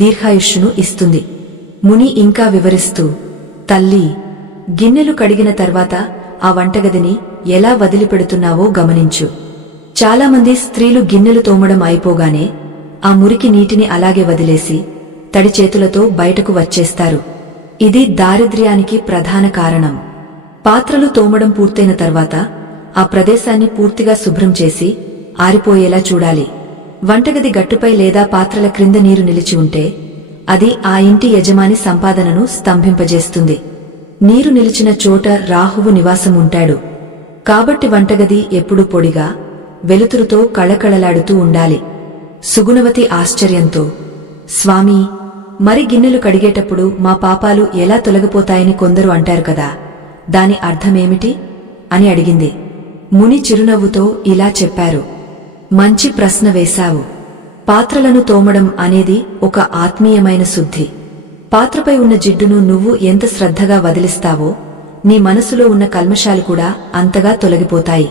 దీర్ఘాయుష్యును ఇస్తుంది. ముని ఇంకా వివరిస్తూ, తల్లీ, గిన్నెలు కడిగిన తర్వాత ఆ వంటగదిని ఎలా వదిలిపెడుతున్నావో గమనించు. చాలామంది స్త్రీలు గిన్నెలు తోమడం అయిపోగానే ఆ మురికి నీటిని అలాగే వదిలేసి తడి చేతులతో బయటకు వచ్చేస్తారు. ఇది దారిద్ర్యానికి ప్రధాన కారణం. పాత్రలు తోమడం పూర్తయిన తర్వాత ఆ ప్రదేశాన్ని పూర్తిగా శుభ్రం చేసి ఆరిపోయేలా చూడాలి. వంటగది గట్టుపై లేదా పాత్రల క్రింద నీరు నిలిచి ఉంటే అది ఆ ఇంటి యజమాని సంపాదనను స్తంభింపజేస్తుంది. నీరు నిలిచిన చోట రాహువు నివాసం ఉంటాడు. కాబట్టి వంటగది ఎప్పుడూ పొడిగా వెలుతురుతో కళకళలాడుతూ ఉండాలి. సుగుణవతి ఆశ్చర్యంతో, స్వామీ, మరి గిన్నెలు కడిగేటప్పుడు మా పాపాలు ఎలా తొలగిపోతాయని కొందరు అంటారు కదా, దాని అర్థమేమిటి అని అడిగింది. ముని చిరునవ్వుతో ఇలా చెప్పారు. మంచి ప్రశ్న వేశావు. పాత్రలను తోమడం అనేది ఒక ఆత్మీయమైన శుద్ధి. పాత్రపై ఉన్న జిడ్డును నువ్వు ఎంత శ్రద్ధగా వదిలిస్తావో నీ మనసులో ఉన్న కల్మషాలు కూడా అంతగా తొలగిపోతాయి.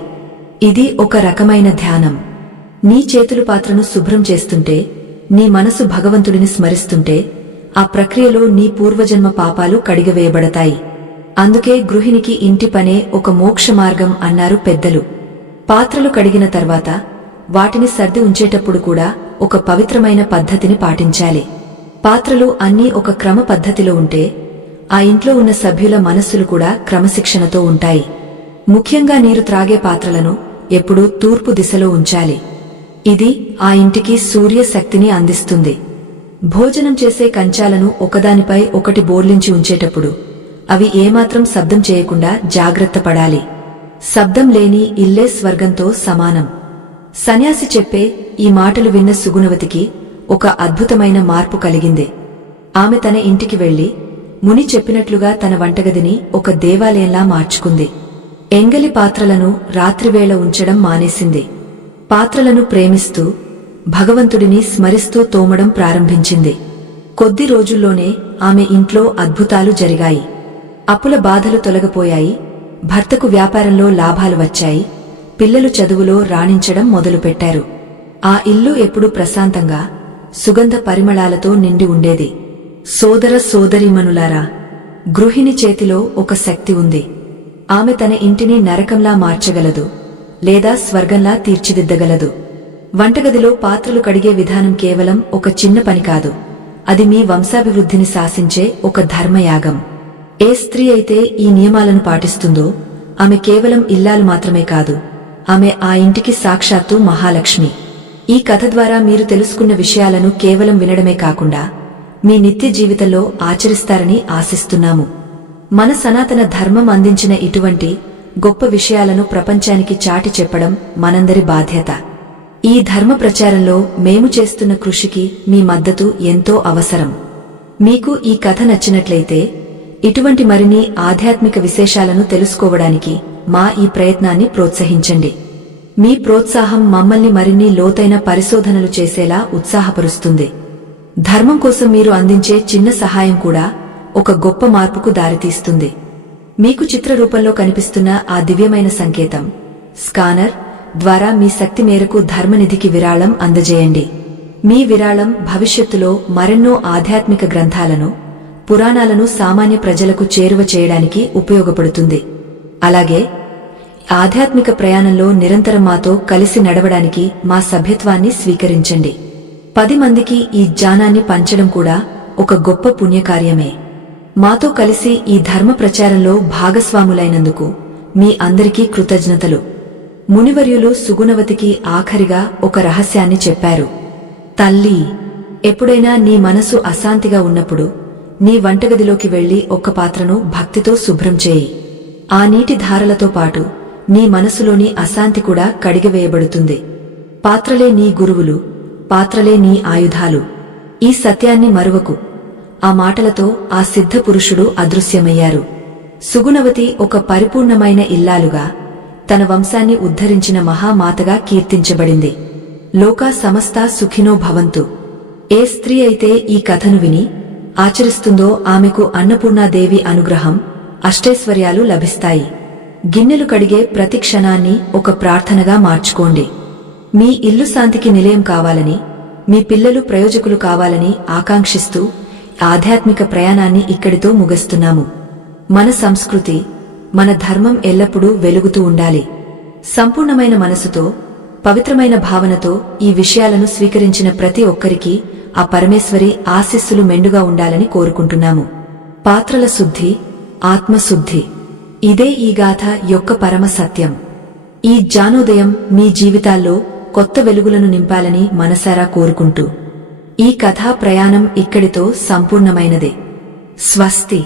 ఇది ఒక రకమైన ధ్యానం. నీ చేతులు పాత్రను శుభ్రం చేస్తుంటే, నీ మనసు భగవంతుడిని స్మరిస్తుంటే ఆ ప్రక్రియలో నీ పూర్వజన్మ పాపాలు కడిగవేయబడతాయి. అందుకే గృహిణికి ఇంటి పనే ఒక మోక్ష మార్గం అన్నారు పెద్దలు. పాత్రలు కడిగిన తర్వాత వాటిని సర్ది ఉంచేటప్పుడు కూడా ఒక పవిత్రమైన పద్ధతిని పాటించాలి. పాత్రలు అన్నీ ఒక క్రమ పద్ధతిలో ఉంటే ఆ ఇంట్లో ఉన్న సభ్యుల మనస్సులు కూడా క్రమశిక్షణతో ఉంటాయి. ముఖ్యంగా నీరు త్రాగే పాత్రలను ఎప్పుడూ తూర్పు దిశలో ఉంచాలి. ఇది ఆ ఇంటికి సూర్య శక్తిని అందిస్తుంది. భోజనం చేసే కంచాలను ఒకదానిపై ఒకటి బోర్లించి ఉంచేటప్పుడు అవి ఏమాత్రం శబ్దం చేయకుండా జాగ్రత్త పడాలి. శబ్దం లేని ఇల్లే స్వర్గంతో సమానం. సన్యాసి చెప్పే ఈ మాటలు విన్న సుగుణవతికి ఒక అద్భుతమైన మార్పు కలిగింది. ఆమె తన ఇంటికి వెళ్లి ముని చెప్పినట్లుగా తన వంటగదిని ఒక దేవాలయంలా మార్చుకుంది. ఎంగలి పాత్రలను రాత్రివేళ ఉంచడం మానేసింది. పాత్రలను ప్రేమిస్తూ భగవంతుడిని స్మరిస్తూ తోమడం ప్రారంభించింది. కొద్ది రోజుల్లోనే ఆమె ఇంట్లో అద్భుతాలు జరిగాయి. అప్పుల బాధలు తొలగిపోయాయి. భర్తకు వ్యాపారంలో లాభాలు వచ్చాయి. పిల్లలు చదువులో రాణించడం మొదలుపెట్టారు. ఆ ఇల్లు ఎప్పుడూ ప్రశాంతంగా సుగంధ పరిమళాలతో నిండి ఉండేది. సోదర సోదరీమణులారా, గృహిణి చేతిలో ఒక శక్తి ఉంది. ఆమె తన ఇంటిని నరకంలా మార్చగలదు లేదా స్వర్గంలా తీర్చిదిద్దగలదు. వంటగదిలో పాత్రలు కడిగే విధానం కేవలం ఒక చిన్న పని కాదు. అది మీ వంశాభివృద్ధిని శాసించే ఒక ధర్మయాగం. ఏ స్త్రీ అయితే ఈ నియమాలను పాటిస్తుందో ఆమె కేవలం ఇల్లాలు మాత్రమే కాదు, ఆమె ఆ ఇంటికి సాక్షాత్తు మహాలక్ష్మి. ఈ కథ ద్వారా మీరు తెలుసుకున్న విషయాలను కేవలం వినడమే కాకుండా మీ నిత్య జీవితంలో ఆచరిస్తారని ఆశిస్తున్నాము. మన సనాతన ధర్మం అందించిన ఇటువంటి గొప్ప విషయాలను ప్రపంచానికి చాటి చెప్పడం మనందరి బాధ్యత. ఈ ధర్మ ప్రచారంలో మేము చేస్తున్న కృషికి మీ మద్దతు ఎంతో అవసరం. మీకు ఈ కథ నచ్చినట్లయితే ఇటువంటి మరిన్ని ఆధ్యాత్మిక విశేషాలను తెలుసుకోవడానికి మా ఈ ప్రయత్నాన్ని ప్రోత్సహించండి. మీ ప్రోత్సాహం మమ్మల్ని మరిన్ని లోతైన పరిశోధనలు చేసేలా ఉత్సాహపరుస్తుంది. ధర్మం కోసం మీరు అందించే చిన్న సహాయం కూడా ఒక గొప్ప మార్పుకు దారితీస్తుంది. మీకు చిత్ర రూపంలో కనిపిస్తున్న ఆ దివ్యమైన సంకేతం స్కానర్ ద్వారా మీ శక్తి మేరకు ధర్మనిధికి విరాళం అందజేయండి. మీ విరాళం భవిష్యత్తులో మరెన్నో ఆధ్యాత్మిక గ్రంథాలను, పురాణాలను సామాన్య ప్రజలకు చేరువ చేయడానికి ఉపయోగపడుతుంది. అలాగే ఆధ్యాత్మిక ప్రయాణంలో నిరంతరం మాతో కలిసి నడవడానికి మా సభ్యత్వాన్ని స్వీకరించండి. 10 మందికి ఈ జ్ఞానాన్ని పంచడం కూడా ఒక గొప్ప పుణ్యకార్యమే. మాతో కలిసి ఈ ధర్మ ప్రచారంలో భాగస్వాములైనందుకు మీ అందరికీ కృతజ్ఞతలు. మునివర్యులు సుగుణవతికి ఆఖరిగా ఒక రహస్యాన్ని చెప్పారు. తల్లీ, ఎప్పుడైనా నీ మనసు అశాంతిగా ఉన్నప్పుడు నీ వంటగదిలోకి వెళ్లి ఒక్క పాత్రను భక్తితో శుభ్రం చేయి. ఆ నీటి ధారలతో పాటు నీ మనసులోని అశాంతి కూడా కడిగివేయబడుతుంది. పాత్రలే నీ గురువులు, పాత్రలే నీ ఆయుధాలు. ఈ సత్యాన్ని మరువకు. ఆ మాటలతో ఆ సిద్ధ పురుషుడు అదృశ్యమయ్యారు. సుగుణవతి ఒక పరిపూర్ణమైన ఇల్లాలుగా తన వంశాన్ని ఉద్ధరించిన మహామాతగా కీర్తించబడింది. లోకా సమస్తా సుఖినో భవంతు. ఏ స్త్రీ అయితే ఈ కథను విని ఆచరిస్తుందో ఆమెకు అన్నపూర్ణాదేవి అనుగ్రహం, అష్టైశ్వర్యాలు లభిస్తాయి. గిన్నెలు కడిగే ప్రతి క్షణాన్ని ఒక ప్రార్థనగా మార్చుకోండి. మీ ఇల్లు శాంతికి నిలయం కావాలని, మీ పిల్లలు ప్రయోజకులు కావాలని ఆకాంక్షిస్తూ ఆధ్యాత్మిక ప్రయాణాన్ని ఇక్కడితో ముగిస్తున్నాము. మన సంస్కృతి, మన ధర్మం ఎల్లప్పుడూ వెలుగుతూ ఉండాలి. సంపూర్ణమైన మనసుతో, పవిత్రమైన భావనతో ఈ విషయాలను స్వీకరించిన ప్రతి ఒక్కరికి ఆ పరమేశ్వరి ఆశీస్సులు మెండుగా ఉండాలని కోరుకుంటున్నాము. పాత్రల శుద్ధి, ఆత్మశుద్ధి, ఇదే ఈ గాథ యొక్క పరమ సత్యం. ఈ జ్ఞానోదయం మీ జీవితాల్లో కొత్త వెలుగులను నింపాలని మనసారా కోరుకుంటూ ఈ కథా ప్రయాణం ఇక్కడితో సంపూర్ణమైనదే. స్వస్తి.